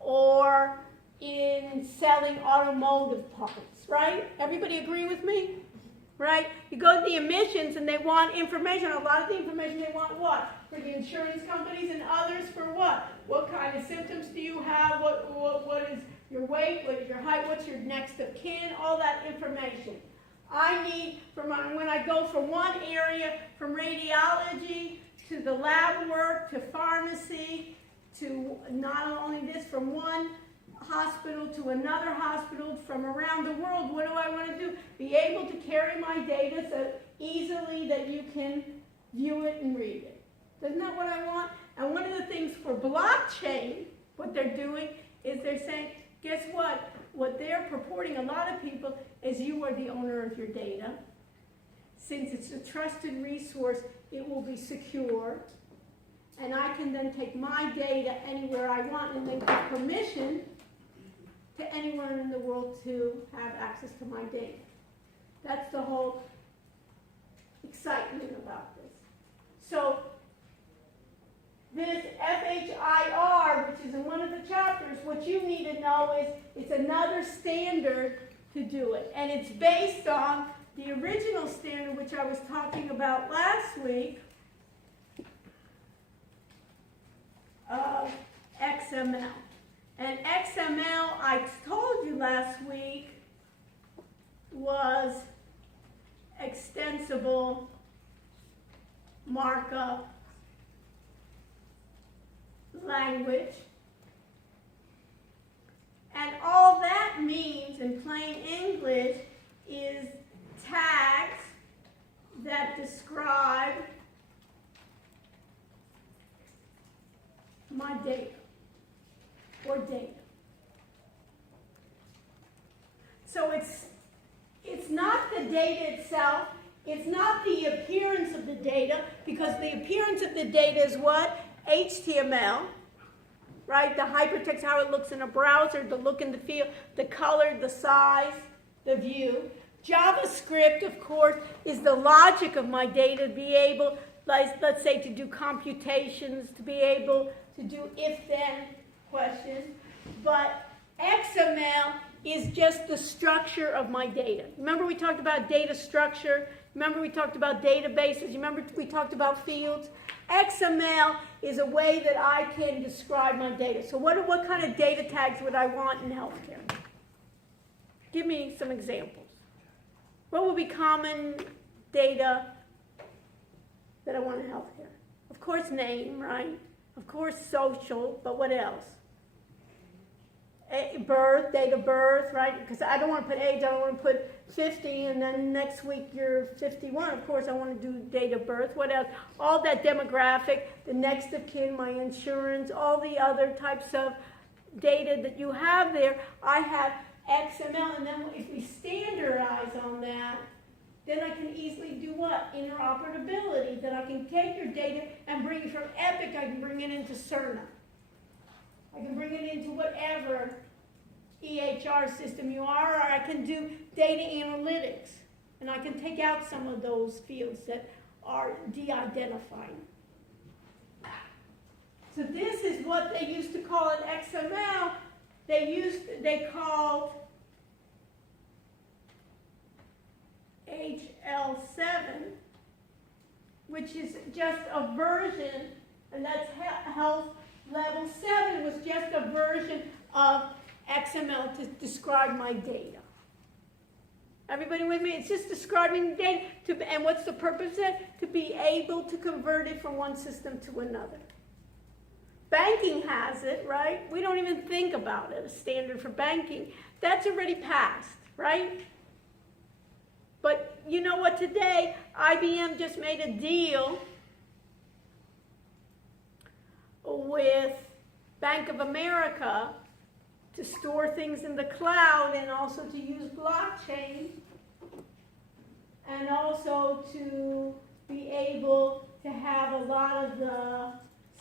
or in selling automotive parts, right? Everybody agree with me? Right? You go to the admissions and they want information. A lot of the information they want what? For the insurance companies and others for what? What kind of symptoms do you have? What is your weight? What is your height? What's your next of kin? All that information. I need, when I go from one area, from radiology to the lab work to pharmacy to not only this, from one hospital to another hospital from around the world, what do I want to do? Be able to carry my data so easily that you can view it and read it. Isn't that what I want? And one of the things for blockchain, what they're doing is they're saying, guess what? What they're purporting, a lot of people, is you are the owner of your data. Since it's a trusted resource, it will be secure. And I can then take my data anywhere I want and then give permission to anyone in the world to have access to my data. That's the whole excitement about this. So this FHIR, which is in one of the chapters, what you need to know is it's another standard to do it. And it's based on the original standard, which I was talking about last week, of XML. And XML, I told you last week, was extensible markup language. And all that means in plain English is tags that describe my data or data. So it's not the data itself, it's not the appearance of the data, because the appearance of the data is what? HTML, right? The hypertext, how it looks in a browser, the look and the feel, the color, the size, the view. JavaScript, of course, is the logic of my data to be able, let's say, to do computations, to be able to do if-then questions. But XML is just the structure of my data. Remember we talked about data structure? Remember we talked about databases? Remember we talked about fields? XML is a way that I can describe my data. So what kind of data tags would I want in healthcare? Give me some examples. What would be common data that I want in healthcare? Of course, name, right? Of course, social, but what else? Birth, date of birth, right? Because I don't want to put age, I don't want to put 50, and then next week you're 51. Of course, I want to do date of birth. What else? All that demographic, the next of kin, my insurance, all the other types of data that you have there, I have XML, and then if we standardize on that, then I can easily do what? Interoperability. Then I can take your data and bring it from Epic, I can bring it into Cerner. I can bring it into whatever EHR system you are, or I can do data analytics. And I can take out some of those fields that are de-identifying. So this is what they used to call it XML. They called HL7, which is just a version, and that's health level 7 was just a version of XML to describe my data. Everybody with me? It's just describing data. And what's the purpose of it? To be able to convert it from one system to another. Banking has it, right? We don't even think about it, a standard for banking. That's already passed, right? But you know what? Today, IBM just made a deal with Bank of America to store things in the cloud and also to use blockchain and also to be able to have a lot of the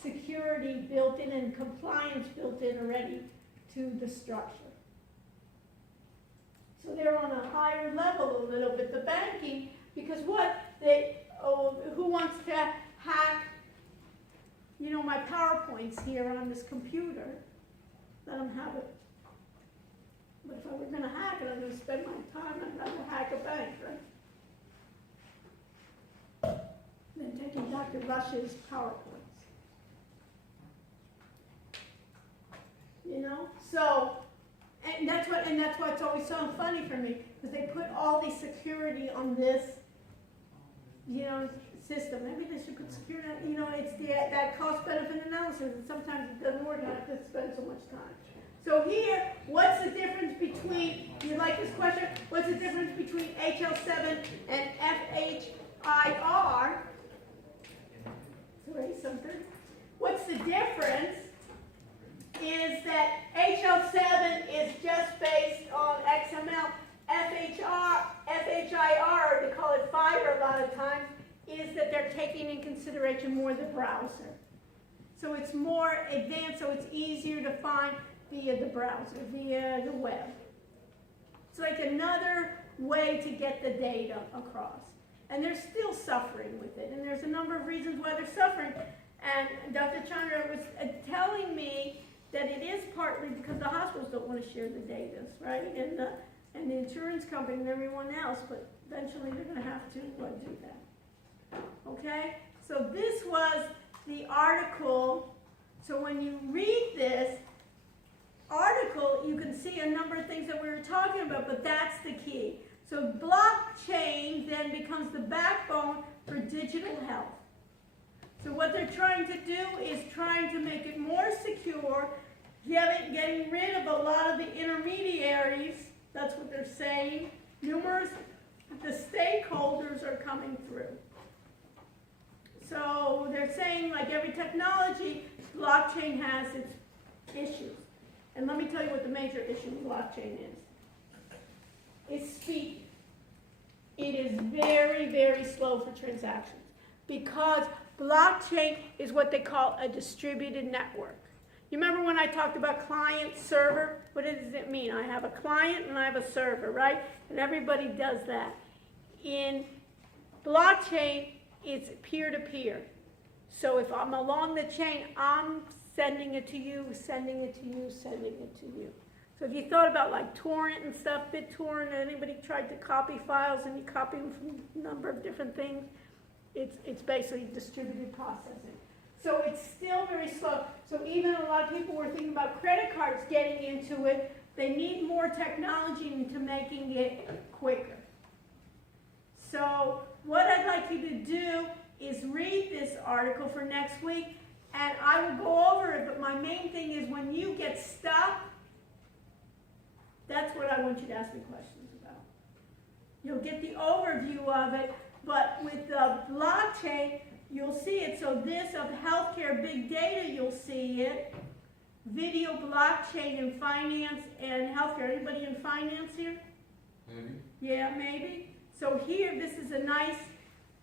security built in and compliance built in already to the structure. So they're on a higher level a little bit, the banking, because what? Who wants to hack, my PowerPoints here on this computer? Let them have it. But if I were going to hack it, I'm going to spend my time, I'd rather hack a bank, right? Than taking Dr. Rush's PowerPoints. So, and that's why it's always so funny for me, because they put all the security on this, system. Maybe they should put security, it's that cost benefit analysis, and sometimes it doesn't work, I have to spend so much time. So here, what's the difference between, you like this question? What's the difference between HL7 and FHIR? Sorry, something. Or the difference is that HL7 is just based on XML. FHIR, they call it fiber a lot of times, is that they're taking in consideration more the browser. So it's more advanced, so it's easier to find via the browser, via the web. It's like another way to get the data across. And they're still suffering with it, and there's a number of reasons why they're suffering. And Dr. Chandra was telling me that it is partly because the hospitals don't want to share the data, right? And the insurance company and everyone else, but eventually they're going to have to do that. Okay? So this was the article. So when you read this article, you can see a number of things that we were talking about, but that's the key. So blockchain then becomes the backbone for digital health. So what they're trying to do is trying to make it more secure, getting rid of a lot of the intermediaries. That's what they're saying. The stakeholders are coming through. So they're saying, like every technology, blockchain has its issues. And let me tell you what the major issue with blockchain is. It's speed. It is very, very slow for transactions because blockchain is what they call a distributed network. You remember when I talked about client-server? What does it mean? I have a client and I have a server, right? And everybody does that. In blockchain, it's peer-to-peer. So if I'm along the chain, I'm sending it to you, sending it to you, sending it to you. So if you thought about like torrent and stuff, BitTorrent, anybody tried to copy files and you copy them from a number of different things, it's basically distributed processing. So it's still very slow. So even a lot of people were thinking about credit cards getting into it. They need more technology into making it quicker. So what I'd like you to do is read this article for next week, and I will go over it, but my main thing is when you get stuck, that's what I want you to ask me questions about. You'll get the overview of it, but with the blockchain, you'll see it. So this of healthcare big data, you'll see it. Video blockchain in finance and healthcare. Anybody in finance here? Maybe. Yeah, maybe. So here, this is a nice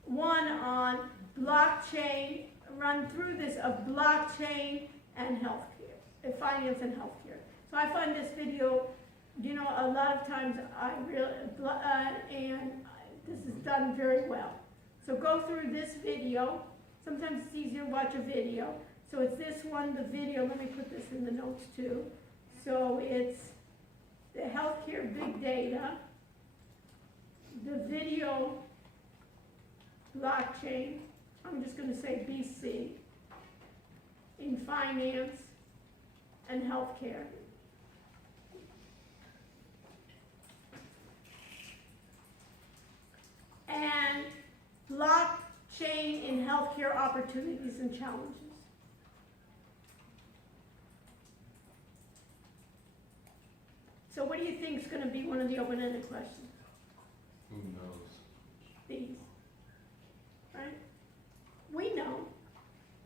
one on blockchain, run through this of blockchain and healthcare, finance and healthcare. So I find this video, a lot of times and this is done very well. So go through this video. Sometimes it's easier to watch a video. So it's this one, the video. Let me put this in the notes too. So it's the healthcare big data, the video blockchain, I'm just going to say BC, in finance and healthcare. And blockchain in healthcare opportunities and challenges. So what do you think is going to be one of the open-ended questions? Who knows? These. Right? We know.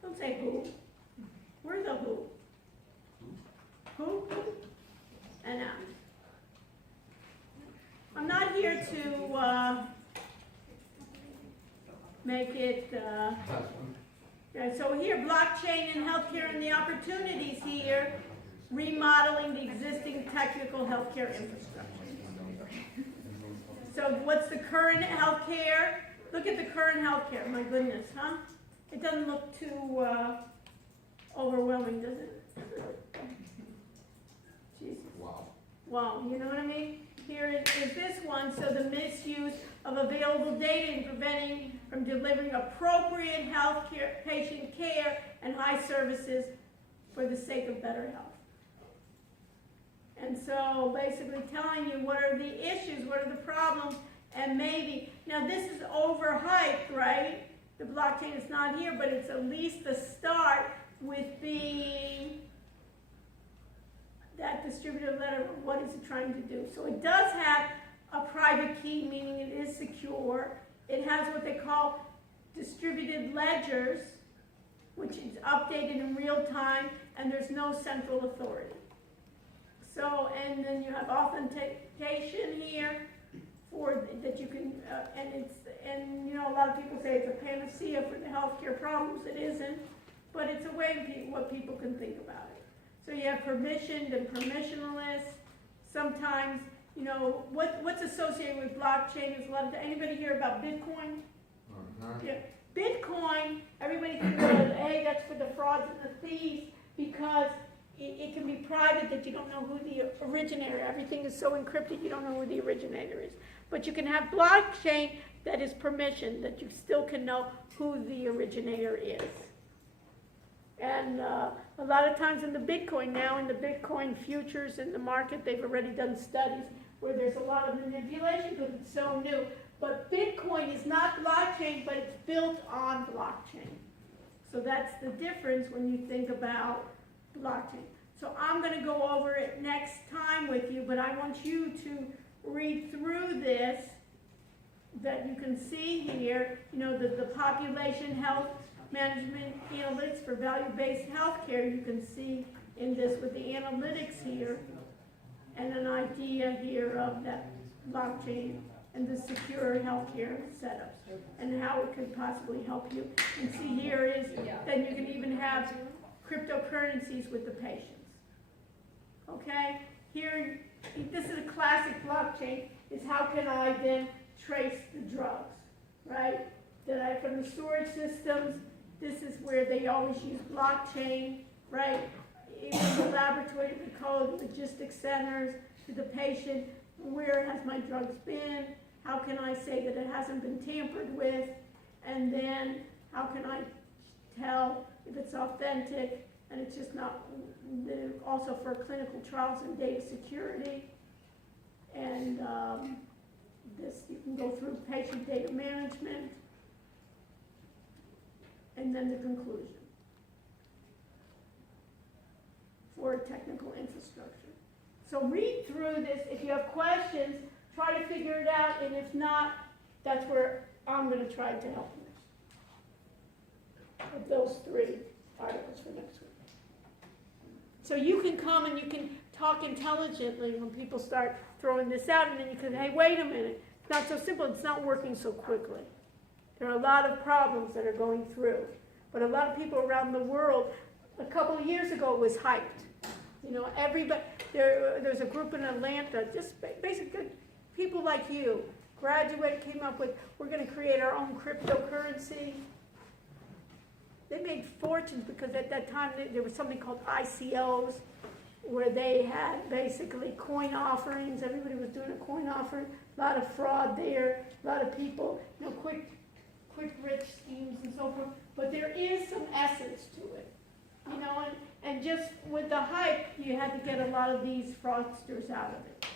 Don't say who. We're the who. Who? And I'm not here to make it, yeah, so here, blockchain in healthcare and the opportunities here, remodeling the existing technical healthcare infrastructure. So what's the current healthcare? Look at the current healthcare, my goodness, huh? It doesn't look too overwhelming, does it? Jesus. Wow. Wow, you know what I mean? Here is this one, so the misuse of available data in preventing from delivering appropriate health care, patient care and high services for the sake of better health. And so basically telling you what are the issues, what are the problems, and maybe, now this is overhyped, right? The blockchain is not here, but it's at least the start with being that distributed letter, what is it trying to do? So it does have a private key, meaning it is secure. It has what they call distributed ledgers, which is updated in real time, and there's no central authority. So, and then you have authentication here for that you can, and you know, a lot of people say it's a panacea for the healthcare problems. It isn't, but it's a way of what people can think about it. So you have permissioned and permissionless. Sometimes, you know, what's associated with blockchain is a lot of, anybody hear about Bitcoin? Yeah. Bitcoin, everybody thinks, hey, that's for the frauds and the thieves, because it can be private that you don't know who the originator, everything is so encrypted you don't know who the originator is. But you can have blockchain that is permissioned, that you still can know who the originator is. And a lot of times in the Bitcoin now, in the Bitcoin futures in the market, they've already done studies where there's a lot of manipulation because it's so new. But Bitcoin is not blockchain, but it's built on blockchain. So that's the difference when you think about blockchain. So I'm going to go over it next time with you, but I want you to read through this, that you can see here, you know, the population health management analytics for value-based healthcare. You can see in this with the analytics here, and an idea here of that blockchain and the secure healthcare setups and how it could possibly help you. And see here is, then you can even have cryptocurrencies with the patients. Okay, here, this is a classic blockchain, is how can I then trace the drugs, right? That I, from the storage systems, this is where they always use blockchain, right? Even the laboratory, the code, logistics centers, to the patient, where has my drugs been? How can I say that it hasn't been tampered with? And then how can I tell if it's authentic and it's just not, also for clinical trials and data security. And this, you can go through patient data management, and then the conclusion for technical infrastructure. So read through this. If you have questions, try to figure it out, and if not, that's where I'm going to try to help you with those 3 articles for next week. So you can come and you can talk intelligently when people start throwing this out, and then you can, hey, wait a minute, it's not so simple, it's not working so quickly. There are a lot of problems that are going through, but a lot of people around the world, a couple of years ago, it was hyped. You know, everybody, there's a group in Atlanta, just basically people like you, graduated, came up with, we're going to create our own cryptocurrency. They made fortunes because at that time there was something called ICOs, where they had basically coin offerings. Everybody was doing a coin offering. A lot of fraud there. A lot of people, you know, quick rich schemes and so forth. But there is some essence to it, you know. And just with the hype, you had to get a lot of these fraudsters out of it.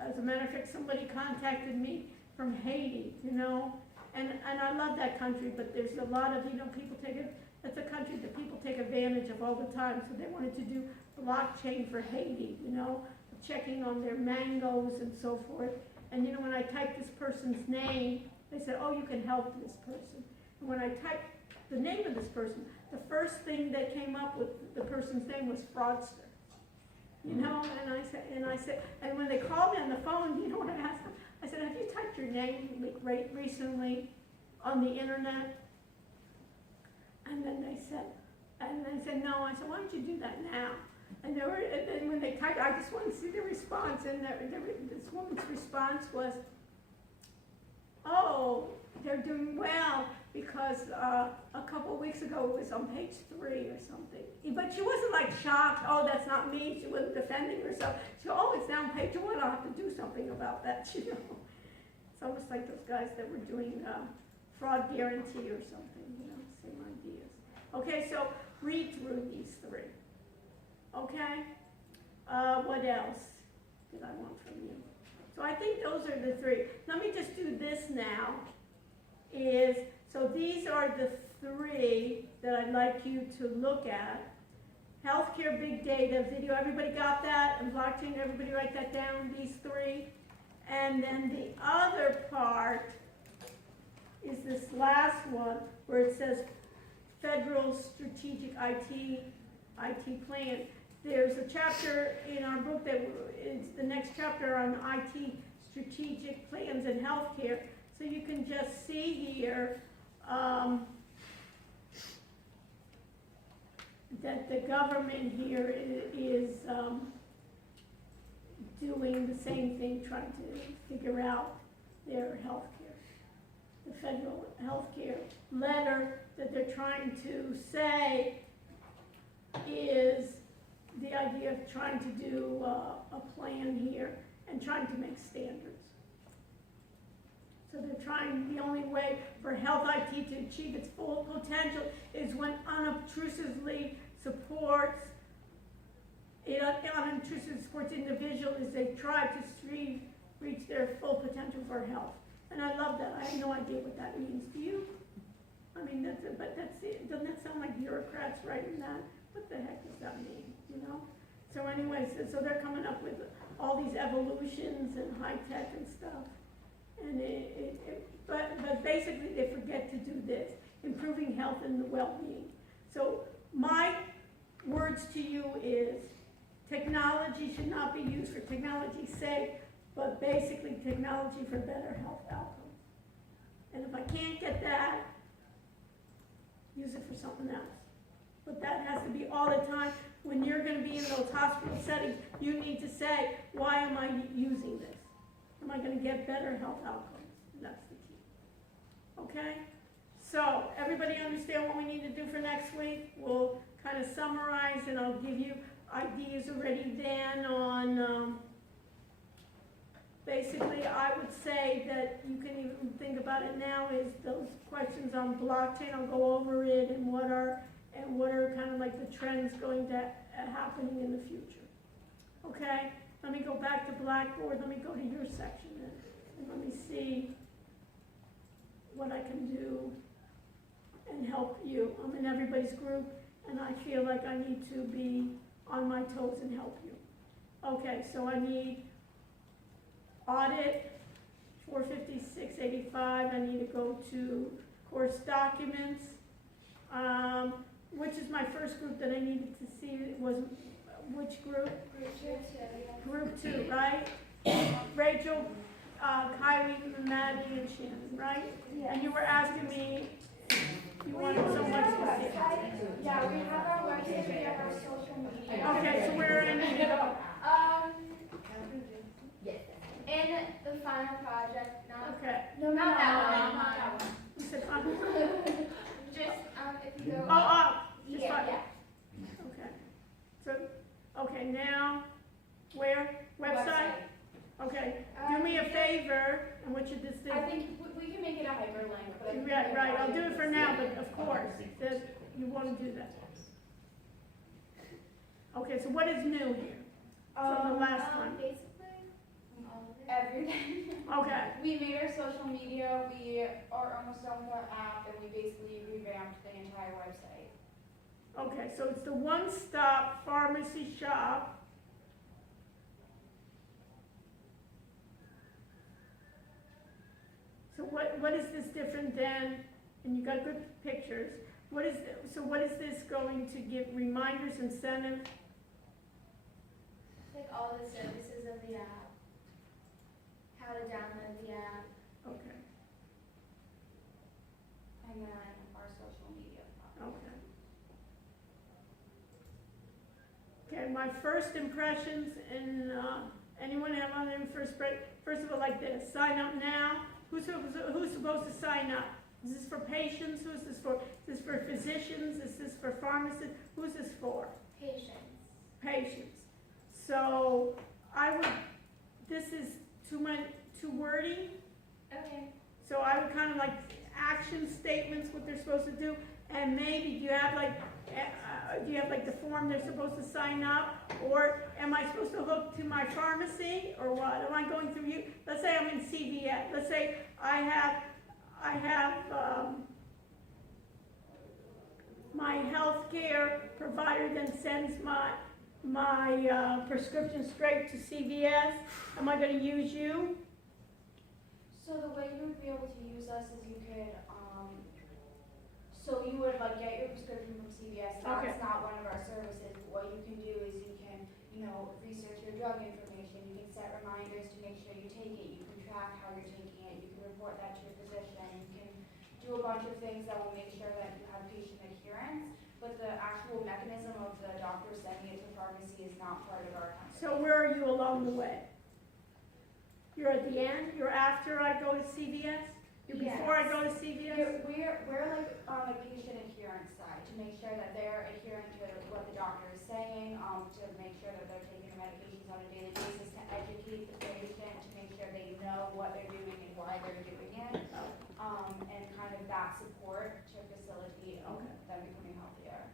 As a matter of fact, somebody contacted me from Haiti, you know. And I love that country, but there's a lot of, you know, people take it, that's a country that people take advantage of all the time. So they wanted to do blockchain for Haiti, you know, checking on their mangoes and so forth. And, you know, when I typed this person's name, they said, oh, you can help this person. And when I typed the name of this person, the first thing that came up with the person's name was fraudster. You know, and I said, and when they called me on the phone, you know what I asked them? I said, have you typed your name like recently on the internet? And then they said, no. I said, why don't you do that now? And then when they typed, I just wanted to see the response, and this woman's response was, oh, they're doing well, because a couple of weeks ago it was on page 3 or something. But she wasn't like shocked, oh, that's not me. She wasn't defending herself. She said, oh, it's now on page 1, I'll have to do something about that, you know. It's almost like those guys that were doing fraud guarantee or something, you know, same ideas. Okay, so read through these 3. Okay? What else did I want from you? So I think those are the three. Let me just do this now. So these are the three that I'd like you to look at. Healthcare, big data, video, everybody got that? And blockchain, everybody write that down, these three? And then the other part is this last one where it says Federal Strategic IT Plan. There's a chapter in our book that is the next chapter on IT strategic plans in healthcare. So you can just see here that the government here is doing the same thing, trying to figure out their healthcare. The federal healthcare letter that they're trying to say is the idea of trying to do a plan here and trying to make standards. So they're trying, the only way for health IT to achieve its full potential is when unobtrusively supports individual as they try to reach their full potential for health. And I love that. I have no idea what that means. Do you? I mean, that's it. Doesn't that sound like bureaucrats writing that? What the heck does that mean, you know? So anyways, so they're coming up with all these evolutions and high tech and stuff. And but basically they forget to do this, improving health and the well-being. So my words to you is technology should not be used for technology's sake, but basically technology for better health outcomes. And if I can't get that, use it for something else. But that has to be all the time. When you're going to be in those hospital settings, you need to say, why am I using this? Am I going to get better health outcomes? That's the key. Okay? So, everybody understand what we need to do for next week? We'll kind of summarize and I'll give you ideas already then on, basically I would say that you can even think about it now is those questions on blockchain. I'll go over it and what are kind of like the trends going to happening in the future. Okay? Let me go back to Blackboard. Let me go to your section and let me see what I can do and help you. I'm in everybody's group and I feel like I need to be on my toes and help you. Okay, so I need audit 45685. I need to go to course documents. Which is my first group that I needed to see. It was which group? Group 2, right? Rachel, Kylie, Maddie, and Shannon, right? Yeah. And you were asking me, you wanted so much to see. Yeah, we have our website, we have our social media. Okay, so where do I need to go? In the final project, Okay. not that one. You said, Just, if you go. Just Yeah, fine. yeah. Okay. So, okay, now, where? Website? Okay. Do me a favor, and what should this do? I think we can make it a hyperlink, but I think. Right, I'll do it for now, but of course, you want to do that. Okay, so what is new here from the last time? Basically, everything. Okay, We made our social media, we are almost done with our app, and we basically revamped the entire website. okay, so it's the one-stop pharmacy shop. So what is this different than, and you got good pictures, what is this going to give, reminders, incentive? Like all the services of the app, how to download the app, Okay, and then our social media. okay. Okay, my first impressions, and anyone have on them first of all, like this, sign up now. Who's supposed to sign up? Is this for patients? Who is this for? Is this for physicians? Is this for pharmacists? Who's this for? Patience. Patients. So this is too wordy. Okay. So I would kind of like action statements, what they're supposed to do, and maybe do you have like the form they're supposed to sign up, or am I supposed to hook to my pharmacy, or what? Am I going through you? Let's say I'm in CVS. Let's say I have my healthcare provider then sends my prescription straight to CVS. Am I going to use you? So the way you would be able to use us is you could, so you would like get your prescription from CVS. That's Okay. not one of our services. What you can do is you can, research your drug information. You can set reminders to make sure you take it. You can track how you're taking it. You can report that to your physician. You can do a bunch of things that will make sure that you have patient adherence. But the actual mechanism of the doctor sending it to pharmacy is not part of our company. So where are you along the way? You're at the end? You're after I go to CVS? You're Yes. before I go to CVS? We're like on a patient adherence side to make sure that they're adhering to what the doctor is saying, to make sure that they're taking their medications on a daily basis, to educate the patient, to make sure they know what they're doing and why they're doing it, and kind of that support to facilitate them becoming healthier.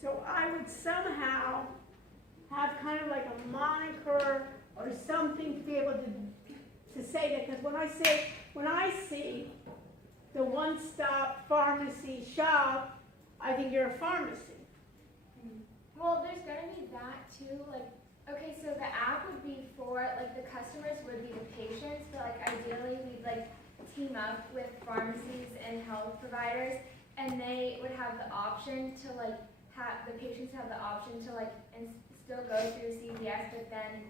So I would somehow have kind of like a moniker or something to be able to say that, because when I see the one-stop pharmacy shop, I think you're a pharmacy. Well, there's gonna be that too, okay, so the app would be for, the customers would be the patients, but ideally we'd team up with pharmacies and health providers, and they would have the option to have, the patients have the option to and still go through CVS, but then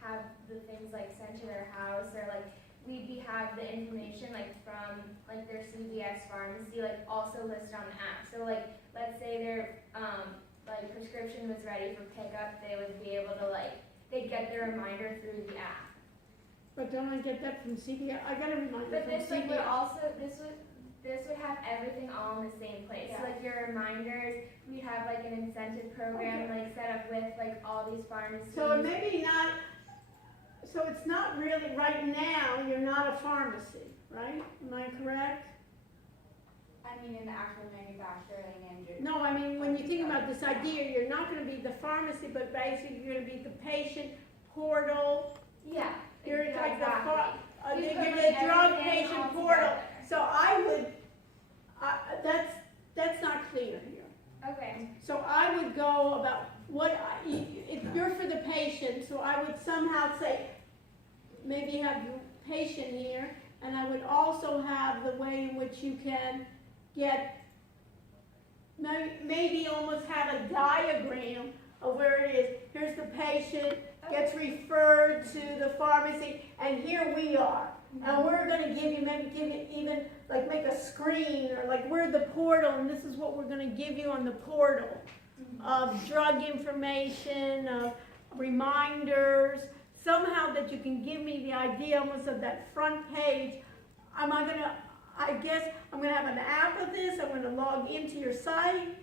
have the things sent to their house, or we'd have the information from their CVS pharmacy also listed on the app. So let's say their prescription was ready for pickup, they would be able to they'd get their reminder through the app. But don't I get that from CVS? I got a reminder But from this would CVS. also this would have everything all in the same place. Yeah. So your reminders, we'd have an incentive program set up with all these pharmacies. So maybe not, so it's not really, right now, you're not a pharmacy, right? Am I correct? I mean, in the actual manufacturing and No, I mean, when you think about this idea, you're not gonna be the pharmacy, but basically you're gonna be the patient portal. Yeah. You're like the, We you're put, the drug everything patient all portal. together. So I would, that's not clear here. Okay. So I would go about if you're for the patient, so I would somehow say, maybe have your patient here, and I would also have the way in which you can get, maybe almost have a diagram of where it is. Here's the patient, gets referred to the pharmacy, and here we are. And we're gonna give you, maybe give you even, make a screen, or we're the portal, and this is what we're gonna give you on the portal. Of drug information, of reminders, somehow that you can give me the idea almost of that front page. I guess I'm gonna have an app of this, I'm gonna log into your site.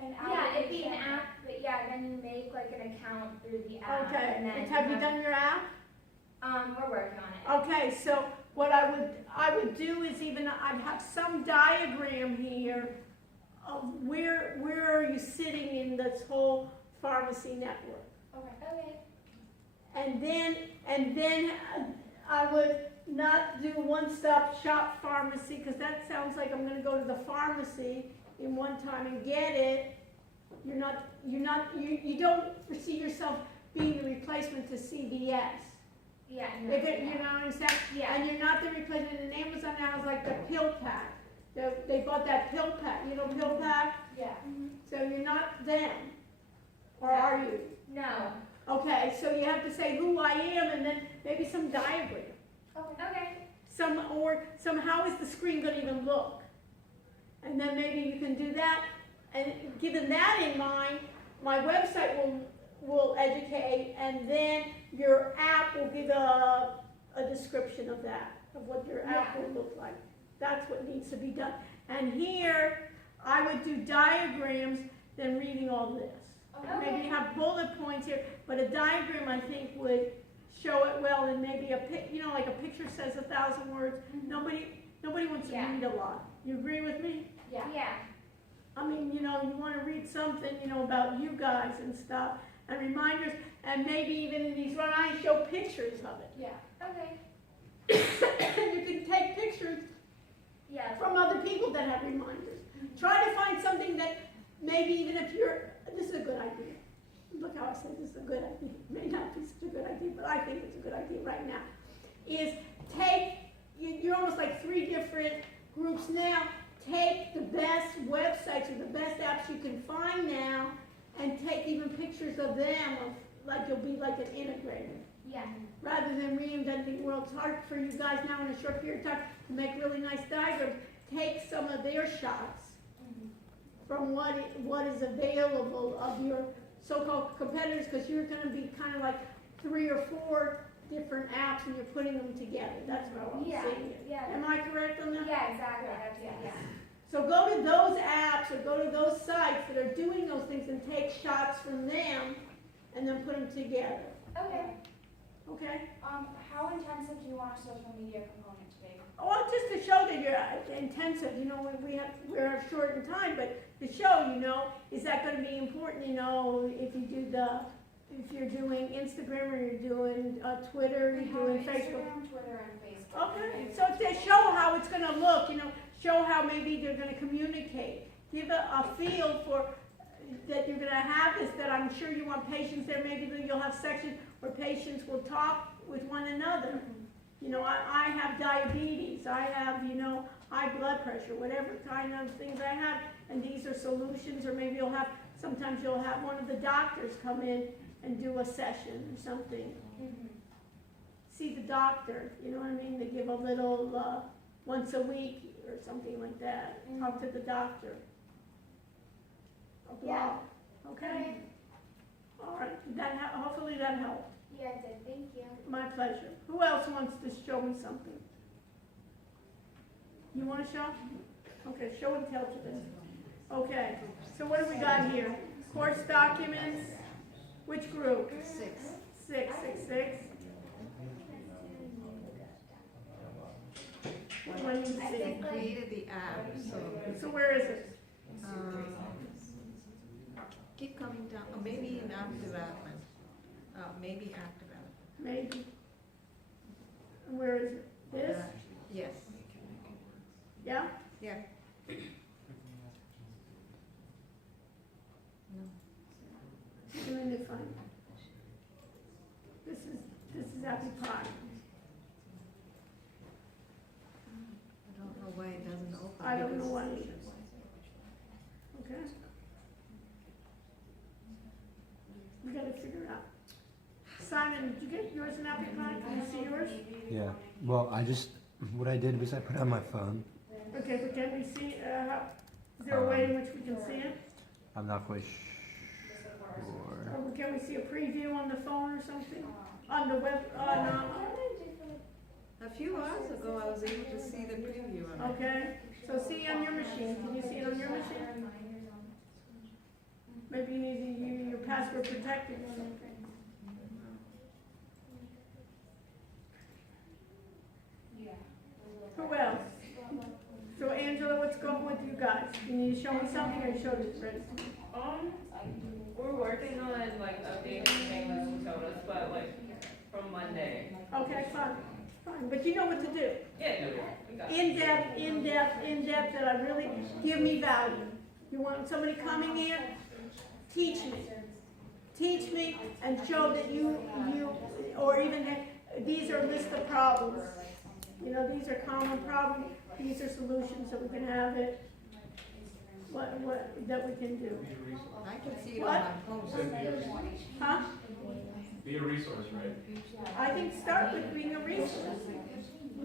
Yeah, it'd be an app, but then you make an account through the app. Okay, And then and have you done your app? We're working on it. Okay, so what I would do is I'd have some diagram here of where are you sitting in this whole pharmacy network. Okay. And then I would not do one-stop shop pharmacy, because that sounds like I'm gonna go to the pharmacy in one time and get it. You don't foresee yourself being the replacement to CVS. Yeah. If it, you know what I'm saying? Yeah. And you're not the replacement, and Amazon now is like the pill pack. They bought that pill pack, pill pack? Yeah. So you're not them, or are you? No. Okay, so you have to say who I am, and then maybe some diagram. Okay. Or how is the screen gonna even look? And then maybe you can do that, and given that in mind, my website will educate, and then your app will give a description of that, of what your app will look like. That's what needs to be done. And here, I would do diagrams, then reading all this. Okay. Maybe have bullet points here, but a diagram, I think, would show it well, and maybe like a picture says 1,000 words. Nobody, Nobody wants to Yeah. read a lot. You agree with me? Yeah. Yeah. I mean, you know, you wanna read something, you know, about you guys and stuff, and reminders, and maybe even in these lines, show pictures of it. Yeah. Okay. You can take pictures Yeah. from other people that have reminders. Try to find something that maybe even if this is a good idea. Look how I said this is a good idea. It may not be such a good idea, but I think it's a good idea right now. Is you're almost like 3 different groups now. Take the best websites or the best apps you can find now and take even pictures of them, like you'll be like an integrator. Yeah. Rather than reinventing the world, it's hard for you guys now in a short period of time to make really nice diagrams. Take some of their shots from what is available of your so-called competitors, because you're going to be kind of like 3 or 4 different apps and you're putting them together. That's how I'm Yeah. seeing it. Yeah. Am I correct on that? Yeah, exactly. That's it. Yeah. So go to those apps or go to those sites that are doing those things and take shots from them and then put them together. Okay. Okay? How intensive do you want a social media component to be? Well, just to show that you're intensive, you know, we're short in time, but to show, you know, is that going to be important, you know, if you're doing Instagram or you're doing Twitter, We you're doing have Facebook. Instagram, Twitter, and Facebook. Okay, so to show how it's going to look, you know, show how maybe they're going to communicate. Give a feel for that you're going to have this, that I'm sure you want patients there. Maybe you'll have sections where patients will talk with one another. You know, I have diabetes, I have, you know, high blood pressure, whatever kind of things I have, and these are solutions, or maybe sometimes you'll have one of the doctors come in and do a session or something. See the doctor, you know what I mean? They give a little, once a week or something like that. Talk to the doctor. A blog, Yeah. okay? All right, hopefully that helped. Yeah, it did. Thank you. My pleasure. Who else wants to show me something? You want to show? Okay, show and tell today. Okay, so what do we got here? Course documents, which group? 6. 6. What do I need to I see? created the app, So where is it? um, keep coming down, or maybe in app development. Maybe app development. Maybe. And where is it? This? Yes. Yeah? Yeah. Doing it fine. This is Happy Pie. I don't know why it doesn't open. I don't know because- why either. Okay? We gotta figure it out. Simon, did you get yours in Happy Pie? Can you see yours? Yeah, well, what I did was I put it on my phone. Okay, but can we see, is there a way in which we can see it? I'm not quite sure. Or can we see a preview on the phone or something? On the web, A few hours ago, I was able to see the preview on it. okay, so see on your machine, can you see it on your machine? Maybe you need to use your password protected or something. Who else? So Angela, what's going with you guys? You need to show me something or you showed it already? We're working on like updating things to us, but like from Monday. Okay, fine, but you know what to do. Yeah, we got it. In depth, that I really give me value. You want somebody coming in, teach me and show that you, or even that these are a list of problems. You know, these are common problems, these are solutions, so we can have it, that we can do. I can see it What? on my phone. Huh? Be a resource, right? I think start with being a resource.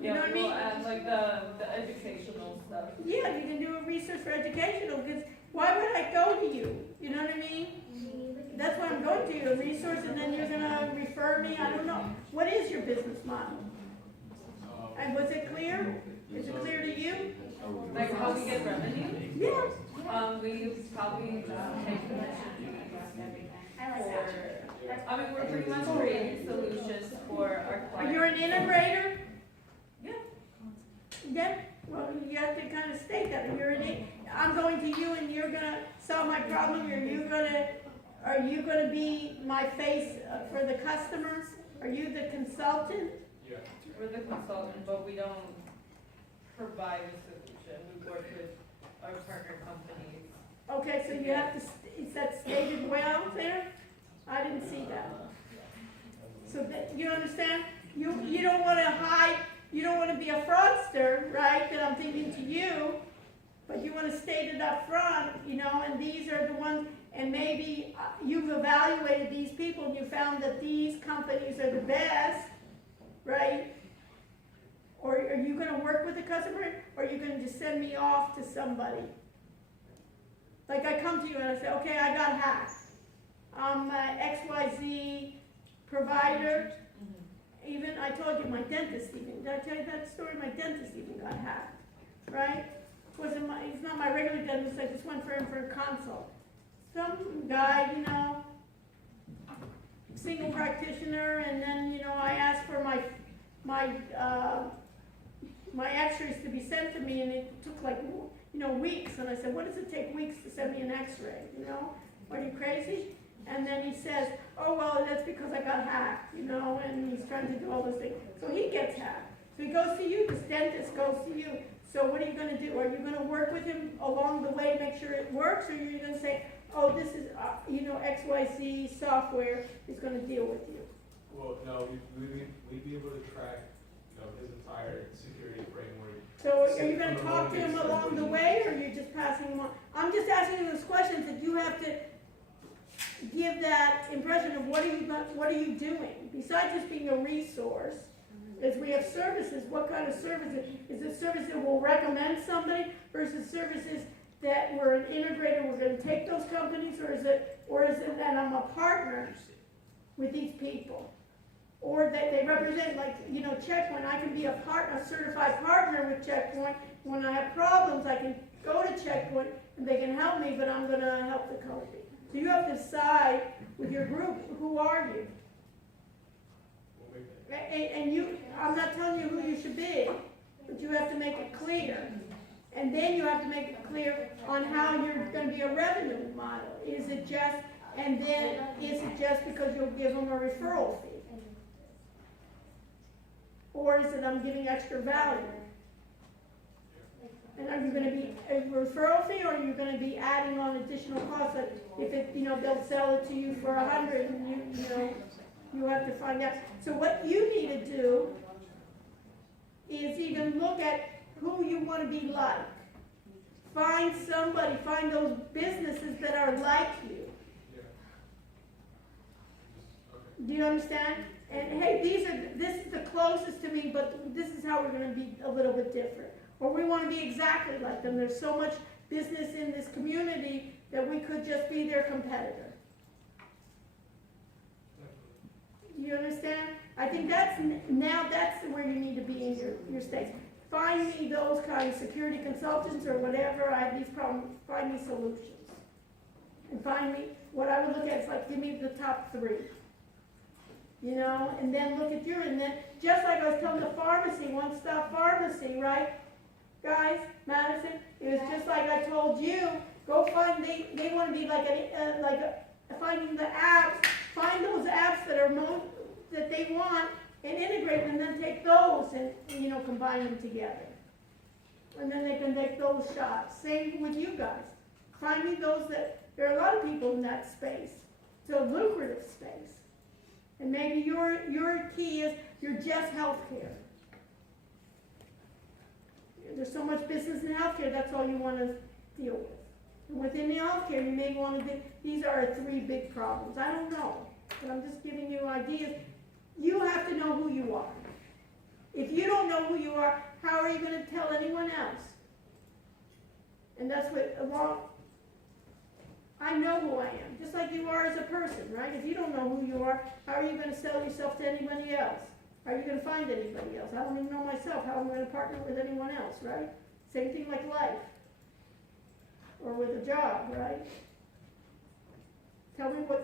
You know what I we'll mean? add like the educational stuff. Yeah, you can do a research for educational, because why would I go to you? You know what I mean? That's why I'm going to you, a resource, and then you're gonna refer me, I don't know. What is your business model? And was it clear? Is it clear to you? Like how we get revenue. Yeah. We probably take commission I like that. for, I mean, we're pretty much creating solutions for our clients. You're an integrator? Yeah. Yeah, Well, you have to kind of state that, I'm going to you and you're gonna solve my problem, are you gonna be my face for the customers? Are you the consultant? Yeah. We're the consultant, but we don't provide a solution. We work with our partner companies. Okay, so you have to, is that stated well there? I didn't see that. So that, you understand? You don't wanna hide, you don't wanna be a fraudster, right, that I'm thinking to you, but you wanna state it up front, and these are the ones, and maybe you've evaluated these people and you found that these companies are the best, right? Or are you gonna work with the customer, or are you gonna just send me off to somebody? Like I come to you and I say, okay, I got hacked. I'm XYZ provider. Even, I told you my dentist even, did I tell you that story? My dentist even got hacked, right? He's not my regular dentist, I just went for him for a consult. Some guy, single practitioner, and then, I asked for my x-rays to be sent to me, and it took like, weeks, and I said, what does it take weeks to send me an x-ray, Are you crazy? And then he says, oh, well, that's because I got hacked, and he's trying to do all those things. So he gets hacked. So he goes to you, this dentist goes to you. So what are you going to do? Are you going to work with him along the way, make sure it works, or are you going to say, oh, this is, XYZ software is going to deal with you? Well, no, we'd be able to track, his entire security framework. So are you going to talk to him along the way, or are you just passing him on? I'm just asking you those questions that you have to give that impression of what are you doing besides just being a resource. As we have services, what kind of services? Is it service that will recommend somebody versus services that we're an integrator, we're going to take those companies, or is it that I'm a partner with these people, or that they represent, Checkpoint? I can be a certified partner with Checkpoint. When I have problems, I can go to Checkpoint and they can help me, but I'm going to help the company. So you have to decide with your group, who are you? And I'm not telling you who you should be, but you have to make it clear. And then you have to make it clear on how you're going to be a revenue model. Is it just because you'll give them a referral fee? Or is it I'm giving extra value? And are you going to be a referral fee, or are you going to be adding on additional costs? Like if they'll sell it to you for 100, and you have to find out. So what you need to do is even look at who you want to be like. Find those businesses that are like you. Do you understand? And hey, this is the closest to me, but this is how we're going to be a little bit different. Or we want to be exactly like them. There's so much business in this community that we could just be their competitor. Do you understand? I think that's where you need to be in your states. Find me those kind of security consultants or whatever. I have these problems. Find me solutions. And find me, what I would look at is like, give me the top 3. And then look at and then, just like I was telling the pharmacy, one-stop pharmacy, right? Guys, Madison, it was just like I told you, go find, they want to be finding the apps, find those apps that they want and integrate them, and then take those and, combine them together. And then they can make those shots. Same with you guys. Find me those there are a lot of people in that space. It's a lucrative space. And maybe your key is you're just healthcare. There's so much business in healthcare, that's all you want to deal with. And within the healthcare, you may want to these are 3 big problems. I don't know, but I'm just giving you ideas. You have to know who you are. If you don't know who you are, how are you going to tell anyone else? And that's what, I know who I am, just like you are as a person, right? If you don't know who you are, how are you going to sell yourself to anybody else? How are you going to find anybody else? I don't even know myself. How am I going to partner with anyone else, right? Same thing like life. Or with a job, right? Tell me what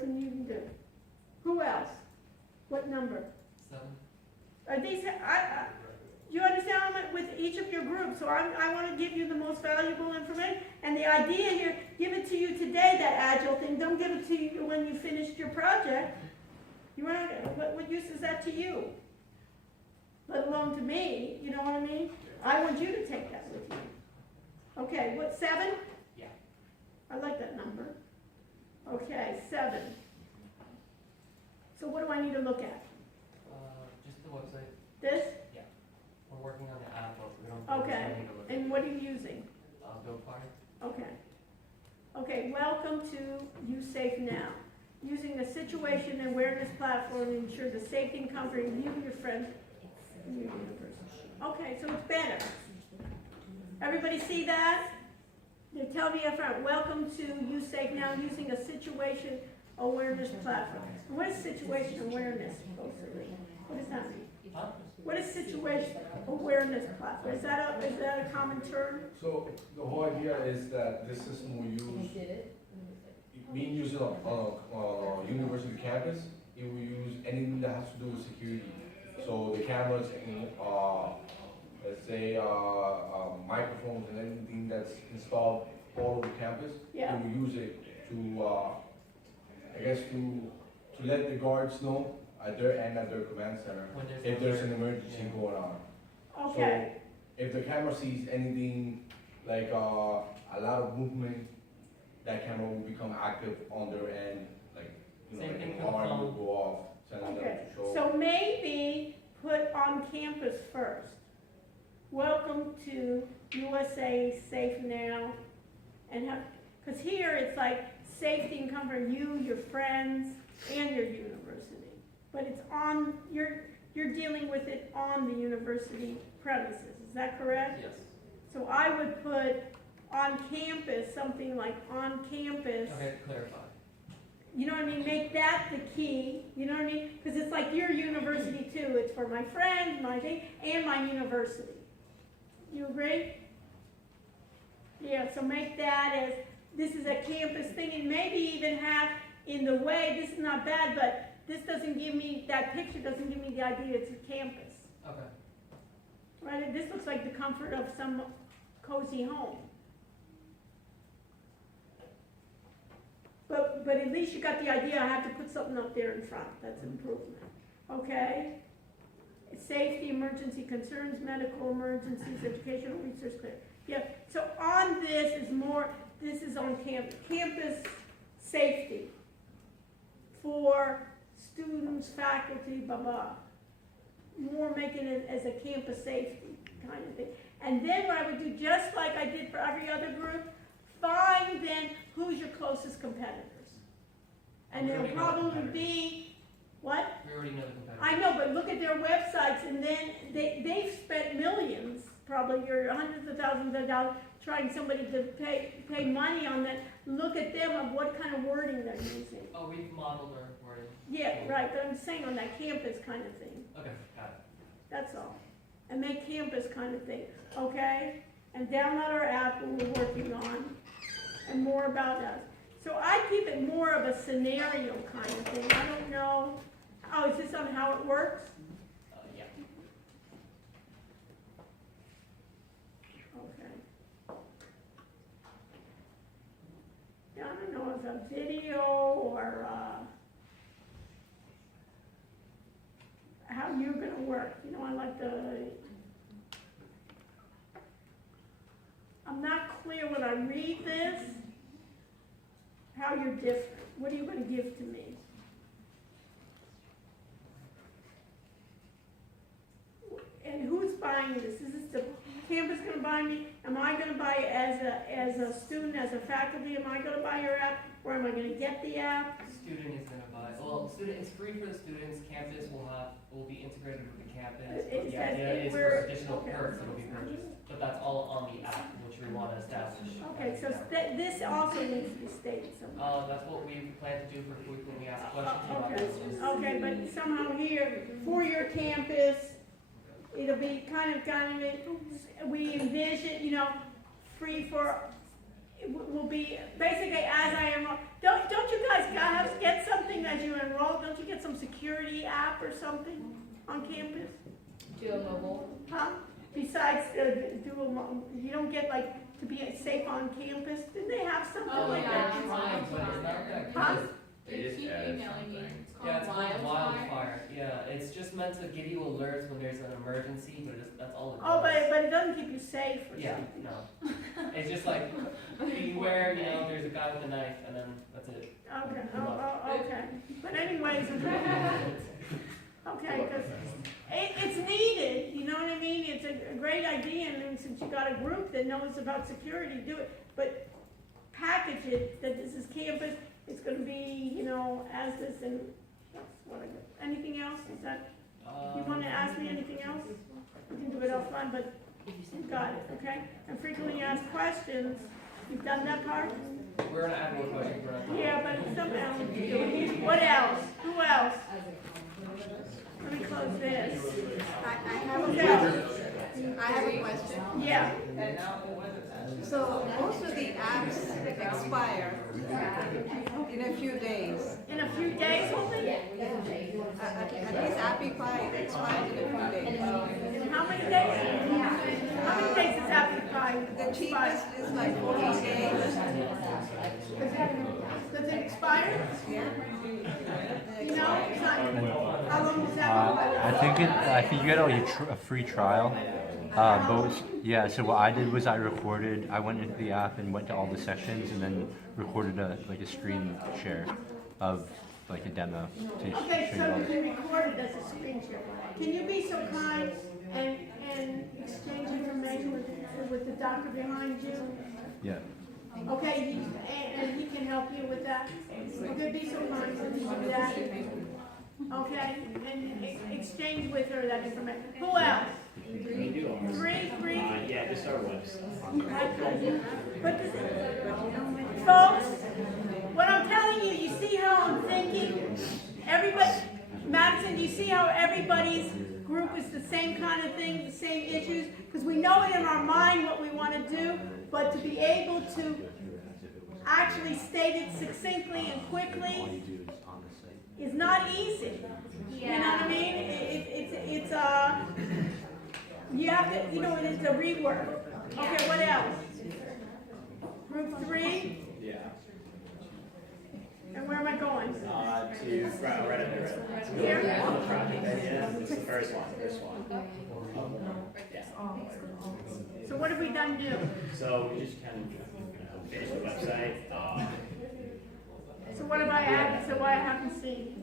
can you do? Who else? What number? 7. Are these, Do you understand? I'm with each of your groups, so I want to give you the most valuable information. And the idea here, give it to you today, that Agile thing. Don't give it to you when you finished your project. You want what use is that to you? Let alone to me, you know what I mean? I want you to take that with you. Okay, what, 7? Yeah. I like that number. Okay, 7. So what do I need to look at? Just the website. This? We're working on the app, but we don't. Okay, and what are you using? GoFire. Okay. Okay, welcome to USafeNow. Using a situation awareness platform to ensure the safety and comfort of you, your friends, and your university. Okay, so it's better. Everybody see that? They tell me up front, welcome to USafeNow using a situation awareness platform. What is situation awareness supposed to be? What does that mean? Huh? What is situation awareness platform? Is that a common term? So the whole idea is that this system will use, being used on a university campus, it will use anything that has to do with security. So the cameras and, let's say, microphones and anything that's installed all over campus, Yeah. it will use it to, I guess, to let the guards know at their end, at their command center, if there's an emergency going on. Okay, So if the camera sees anything like a lot of movement, that camera will become active on their end, like, Same like thing an for the alarm will phone. go off, telling them okay. to show. So maybe put on campus first. Welcome to USA Safe Now, and have, because here it's like safety and comfort of you, your friends, and your university. But it's on, you're dealing with it on the university premises, is that correct? Yes. So I would put on campus, something like on campus. Okay, clarify. You know what I mean? Make that the key, you know what I mean? Because it's like your university too. It's for my friends, my thing, and my university. You agree? Yeah, so make that as, this is a campus thing, and maybe even have in the way, this is not bad, but this doesn't give me, that picture doesn't give me the idea it's a campus. Okay. Right? This looks like the comfort of some cozy home. But at least you got the idea, I have to put something up there in front, that's improvement. Okay? Safety, emergency concerns, medical emergencies, educational research clear. Yeah, so on this is more, this is on campus safety for students, faculty, blah, blah. More making it as a campus safety kind of thing. And then what I would do, just like I did for every other group, find then who's your closest competitors. And We there'll already know the probably competitors. be, what? We already know the competitors. I know, but look at their websites, and then they've spent millions, probably, or hundreds of thousands of dollars, trying somebody to pay money on that. Look at them of what kind of wording they're using. Oh, we've modeled our wording. Yeah, right, but I'm saying on that campus kind of thing, Okay, got it. that's all. And make campus kind of thing, okay? And download our app we're working on, and more about us. So I keep it more of a scenario kind of thing. I don't know, oh, is this on how it works? Yeah. Okay. Yeah, I don't know if a video or how you're gonna work. You know, I like the, I'm not clear when I read this, how you're different. What are you gonna give to me? And who's buying this? Is this the campus gonna buy me? Am I gonna buy it as a student, as a faculty? Am I gonna buy your app, or am I gonna get the app? Student is gonna buy, well, it's free for the students, campus will be integrated with the campus. It But the says idea it is were- for additional okay. perks that will be purchased, but that's all on the app, which we wanna establish. Okay, so this also needs to be stated somewhere. That's what we plan to do for frequently asked questions about Okay, this. okay, but somehow here, for your campus, it'll be kind of, we envision, you know, free for, it will be basically as I enroll. Don't you guys get something as you enroll? Don't you get some security app or something on campus? Duo Mobile. Huh? Besides, you don't get like to be safe on campus, didn't they have something Oh, like yeah, that? it's fine, but it's not that Huh? good. They just keep added emailing me, something. it's Yeah, it's called called Wildfire. Wildfire, yeah, it's just meant to give you alerts when there's an emergency, but that's all it does. Oh, but it doesn't keep you safe or Yeah, something. no. It's just like, beware, you know, there's a guy with a knife, and then that's it. Okay, okay. But anyways, okay, because it's needed, you know what I mean? It's a great idea, and then since you got a group that knows about security, do it. But package it, that this is campus, it's gonna be, you know, as this, and that's what I got. Anything else? Is that, you wanna ask me anything else? We can do it offline, but you got it, okay? And frequently asked questions, you've done that part? We're gonna add more questions, we're not done. Yeah, but somehow, what else? Who else? Let me close this. I have Who a else? I have a question. Yeah. So most of the apps expire in a few days. In a few days only? At least Appy Pie expires in a few days. In how many days? How many days is Apple Pie? The cheapest is like 14 days. Does it expire? Yeah. You know, it's not, how long does Apple Pie? I think you get a free trial. Yeah, so what I did was I went into the app and went to all the sections and then recorded a screen share of like a demo to Okay, show you all so the- you recorded as a screen share. Can you be so kind and exchange information with the doctor behind you? Yeah. Okay, and he can help you with that? Okay, be so kind to do that. Okay, and exchange with her that information. Who else? Three? Yeah, just our website. Folks, what I'm telling you, you see how I'm thinking? Everybody, Madison, do you see how everybody's group is the same kind of thing, the same issues? Because we know it in our mind what we want to do, but to be able to actually state it succinctly and quickly is not easy. You know what I mean? It's you have to, you know, it's a rework. Okay, what else? Group 3? Yeah. And where am I going? To right under it. Here? On the project idea, it's the first one. Yeah. So what have we done new? So we just kind of finished the website. So what have I added, so I haven't seen?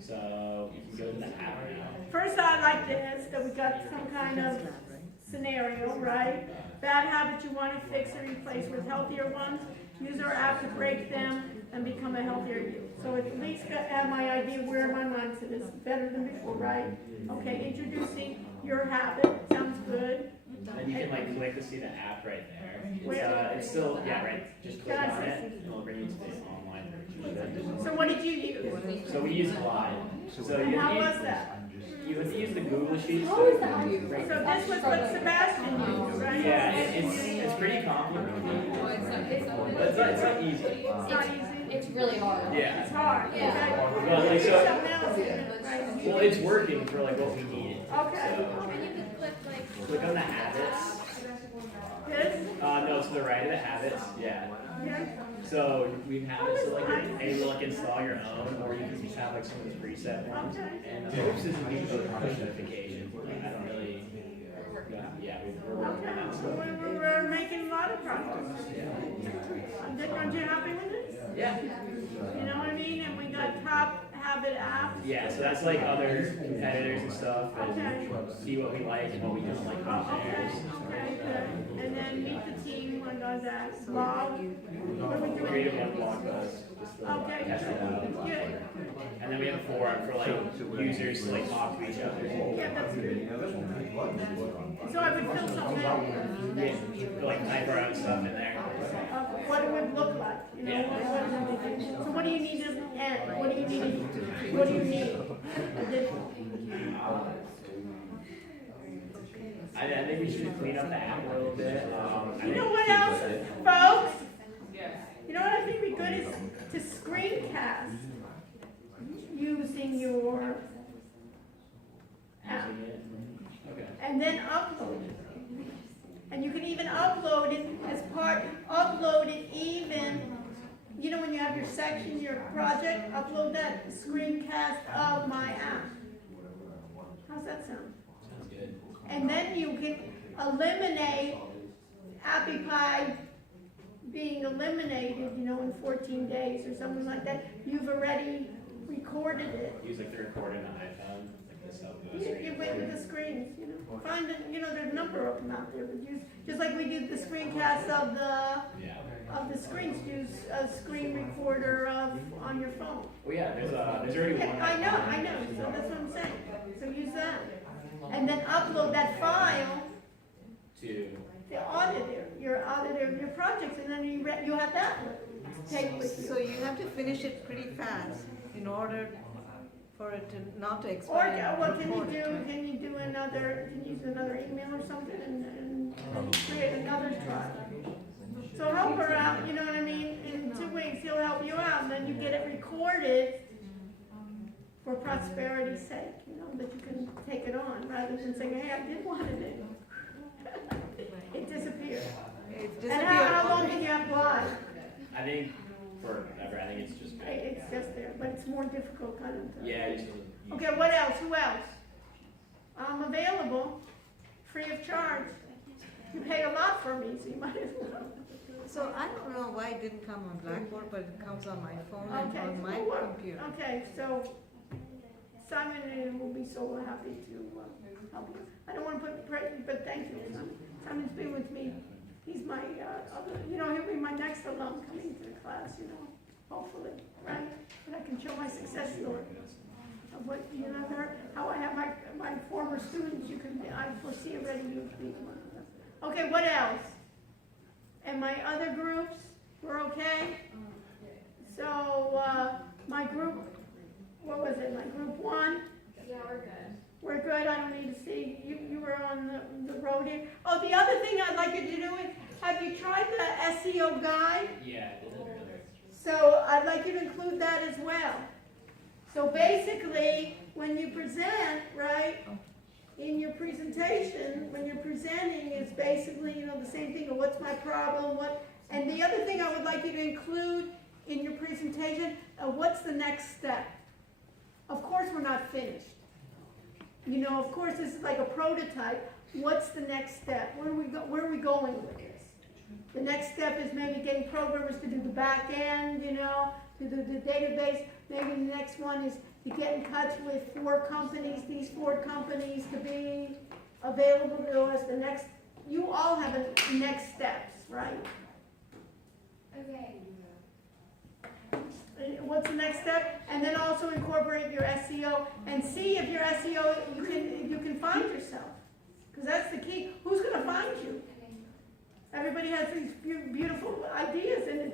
So you can go to the app now. First, I like this, that we got some kind of scenario, right? Bad habits you want to fix and replace with healthier ones. Use our app to break them and become a healthier you. So at least have my idea where my mindset is better than before, right? Okay, introducing your habit, sounds good. And you can like click to see the app right there. Where? It's still, yeah, right. Just click Can I on see? it and it'll bring you to the online version. So what did you use? So we use Glide. So And you how use, was that? you have to use the Google Sheets. So this was what Sebastian used, right? Yeah, it's pretty complicated. It's not easy. It's not easy. It's really hard. Yeah. It's hard, okay? Well, like, so- Something else in it, right? Well, it's working for like what we needed. Okay. And you can click like. Click on the habits. This? No, to the right of the habits. Yeah. Yeah. So we have it so like you're able to like install your own, or you can just have like some of those preset ones. And Hoops is usually push notification. I don't really. Yeah, we're working on that. So we're making a lot of progress. Aren't you happy with it? Yeah. You know what I mean? And we got top habit apps. Yeah, so that's like other competitors and stuff, Okay. and see what we like and what we don't like Oh, about okay, theirs. okay, good. And then meet the team, what does that? Blog? What are we doing? Creative one blog post, just to Okay, test it out. good. And then we have a forum for like users to like talk to each other. Yeah, that's good. So I would fill something out. Yeah, like type our own stuff in there. What it would look like, you know, so what do you need as an end? What do you need? I think we should clean up the app a little bit. You know what else, folks? You know what I think would be good is to screencast using your app. and then upload it. And you can even upload it upload it even, you know, when you have your section, your project, upload that screencast of my app. How's that sound? Sounds good. And then you can eliminate AppyPie being eliminated, you know, in 14 days or something like that. You've already recorded it. Use like the recorder on the iPhone, like the cell phone You screen. went with the screens, you know, find it, you know, there's a number of them out there, but use, just like we did the screencasts of the screens, use a screen recorder on your phone. Well, yeah, there's already one. I know, so that's what I'm saying, so use that. And then upload that file To, the auditor, your projects, and then you have that take with you. So you have to finish it pretty fast in order for it to not to Or expire. what can you do? Can you use another email or something and create another trial? So help her out, you know what I mean? In 2 weeks, he'll help you out, and then you get it recorded for prosperity's sake, you know, that you can take it on, rather than saying, hey, I did want it in. It disappeared. And how long can you have live? I think forever, I think it's just good. It's just there, but it's more difficult kind of. Yeah, it just Okay, what else? Who else? I'm available, free of charge. You pay a lot for me, so you might as well. So I don't know why it didn't come on Blackboard, but it comes on my phone and Okay, on my well, computer. Okay, so Simon will be so happy to help you. I don't want to but thank you, Simon. Simon's been with me. He's my other, you know, he'll be my next alum coming to the class, you know, hopefully, right? And I can show my success story of what, you know, how I have my former students, I foresee already you being one of them. Okay, what else? And my other groups, we're okay? So, my group, what was it, my group 1? Yeah, we're good. We're good, I don't need to see, you were on the road here. Oh, the other thing I'd like you to do is, have you tried the SEO guide? Yeah, I did that earlier. So I'd like you to include that as well. So basically, when you present, right, in your presentation, when you're presenting, is basically, you know, the same thing of what's my problem, and the other thing I would like you to include in your presentation, what's the next step? Of course, we're not finished. You know, of course, this is like a prototype. What's the next step? Where are we going with this? The next step is maybe getting programmers to do the back end, you know, to do the database. Maybe the next one is to get in touch with 4 companies, these 4 companies to be available to us. You all have a next steps, right? Okay. What's the next step? And then also incorporate your SEO and see if your SEO, you can find yourself. Because that's the key. Who's going to find you? Everybody has these beautiful ideas, and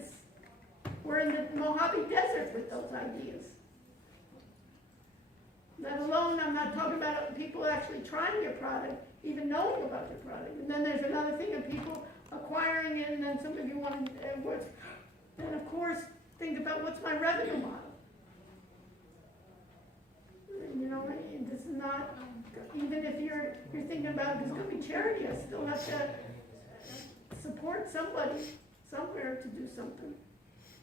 we're in the Mojave Desert with those ideas. Let alone, I'm not talking about people actually trying your product, even knowing about your product. And then there's another thing of people acquiring it, and then some of you want to, then of course, think about what's my revenue model. You know, this is not, even if you're thinking about this could be charity, I still have to support somebody somewhere to do something.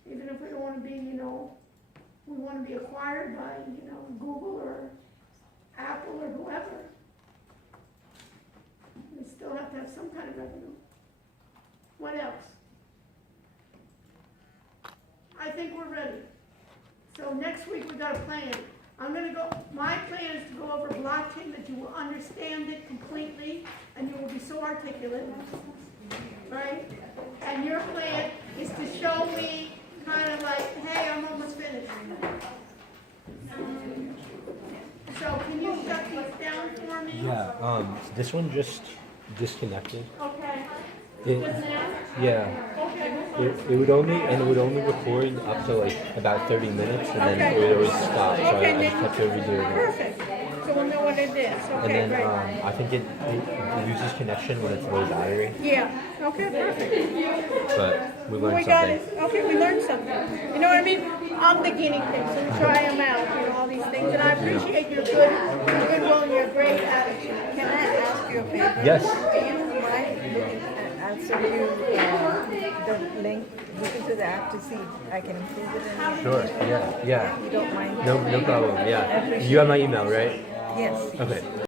Even if we don't want to be, you know, we want to be acquired by, you know, Google or Apple or whoever. We still have to have some kind of revenue. What else? I think we're ready. So next week we got a plan. My plan is to go over blockchain, that you will understand it completely, and you will be so articulate, right? And your plan is to show me kind of like, hey, I'm almost finished. So can you shut these down for me? Yeah, this one just disconnected. Okay. Yeah. Okay. It would only record up to like about 30 minutes, and then it would always stop. So I just have to redo it. Perfect. So we'll know what it is. And Okay, then great. I think it loses connection when it's low battery. Yeah. Okay, perfect. But we learned We got something. it. Okay, we learned something. You know what I mean? I'm the guinea pig, so we try them out, you know, all these things. And I appreciate your goodwill and your great attitude. Can I ask you you a favor? Yes. Do you mind, I'll send you the link, look into the app to see if I can improve it in. Sure. Yeah. Yeah. You don't mind? No problem. I Yeah. appreciate You have my it. email, right? Yes. Okay.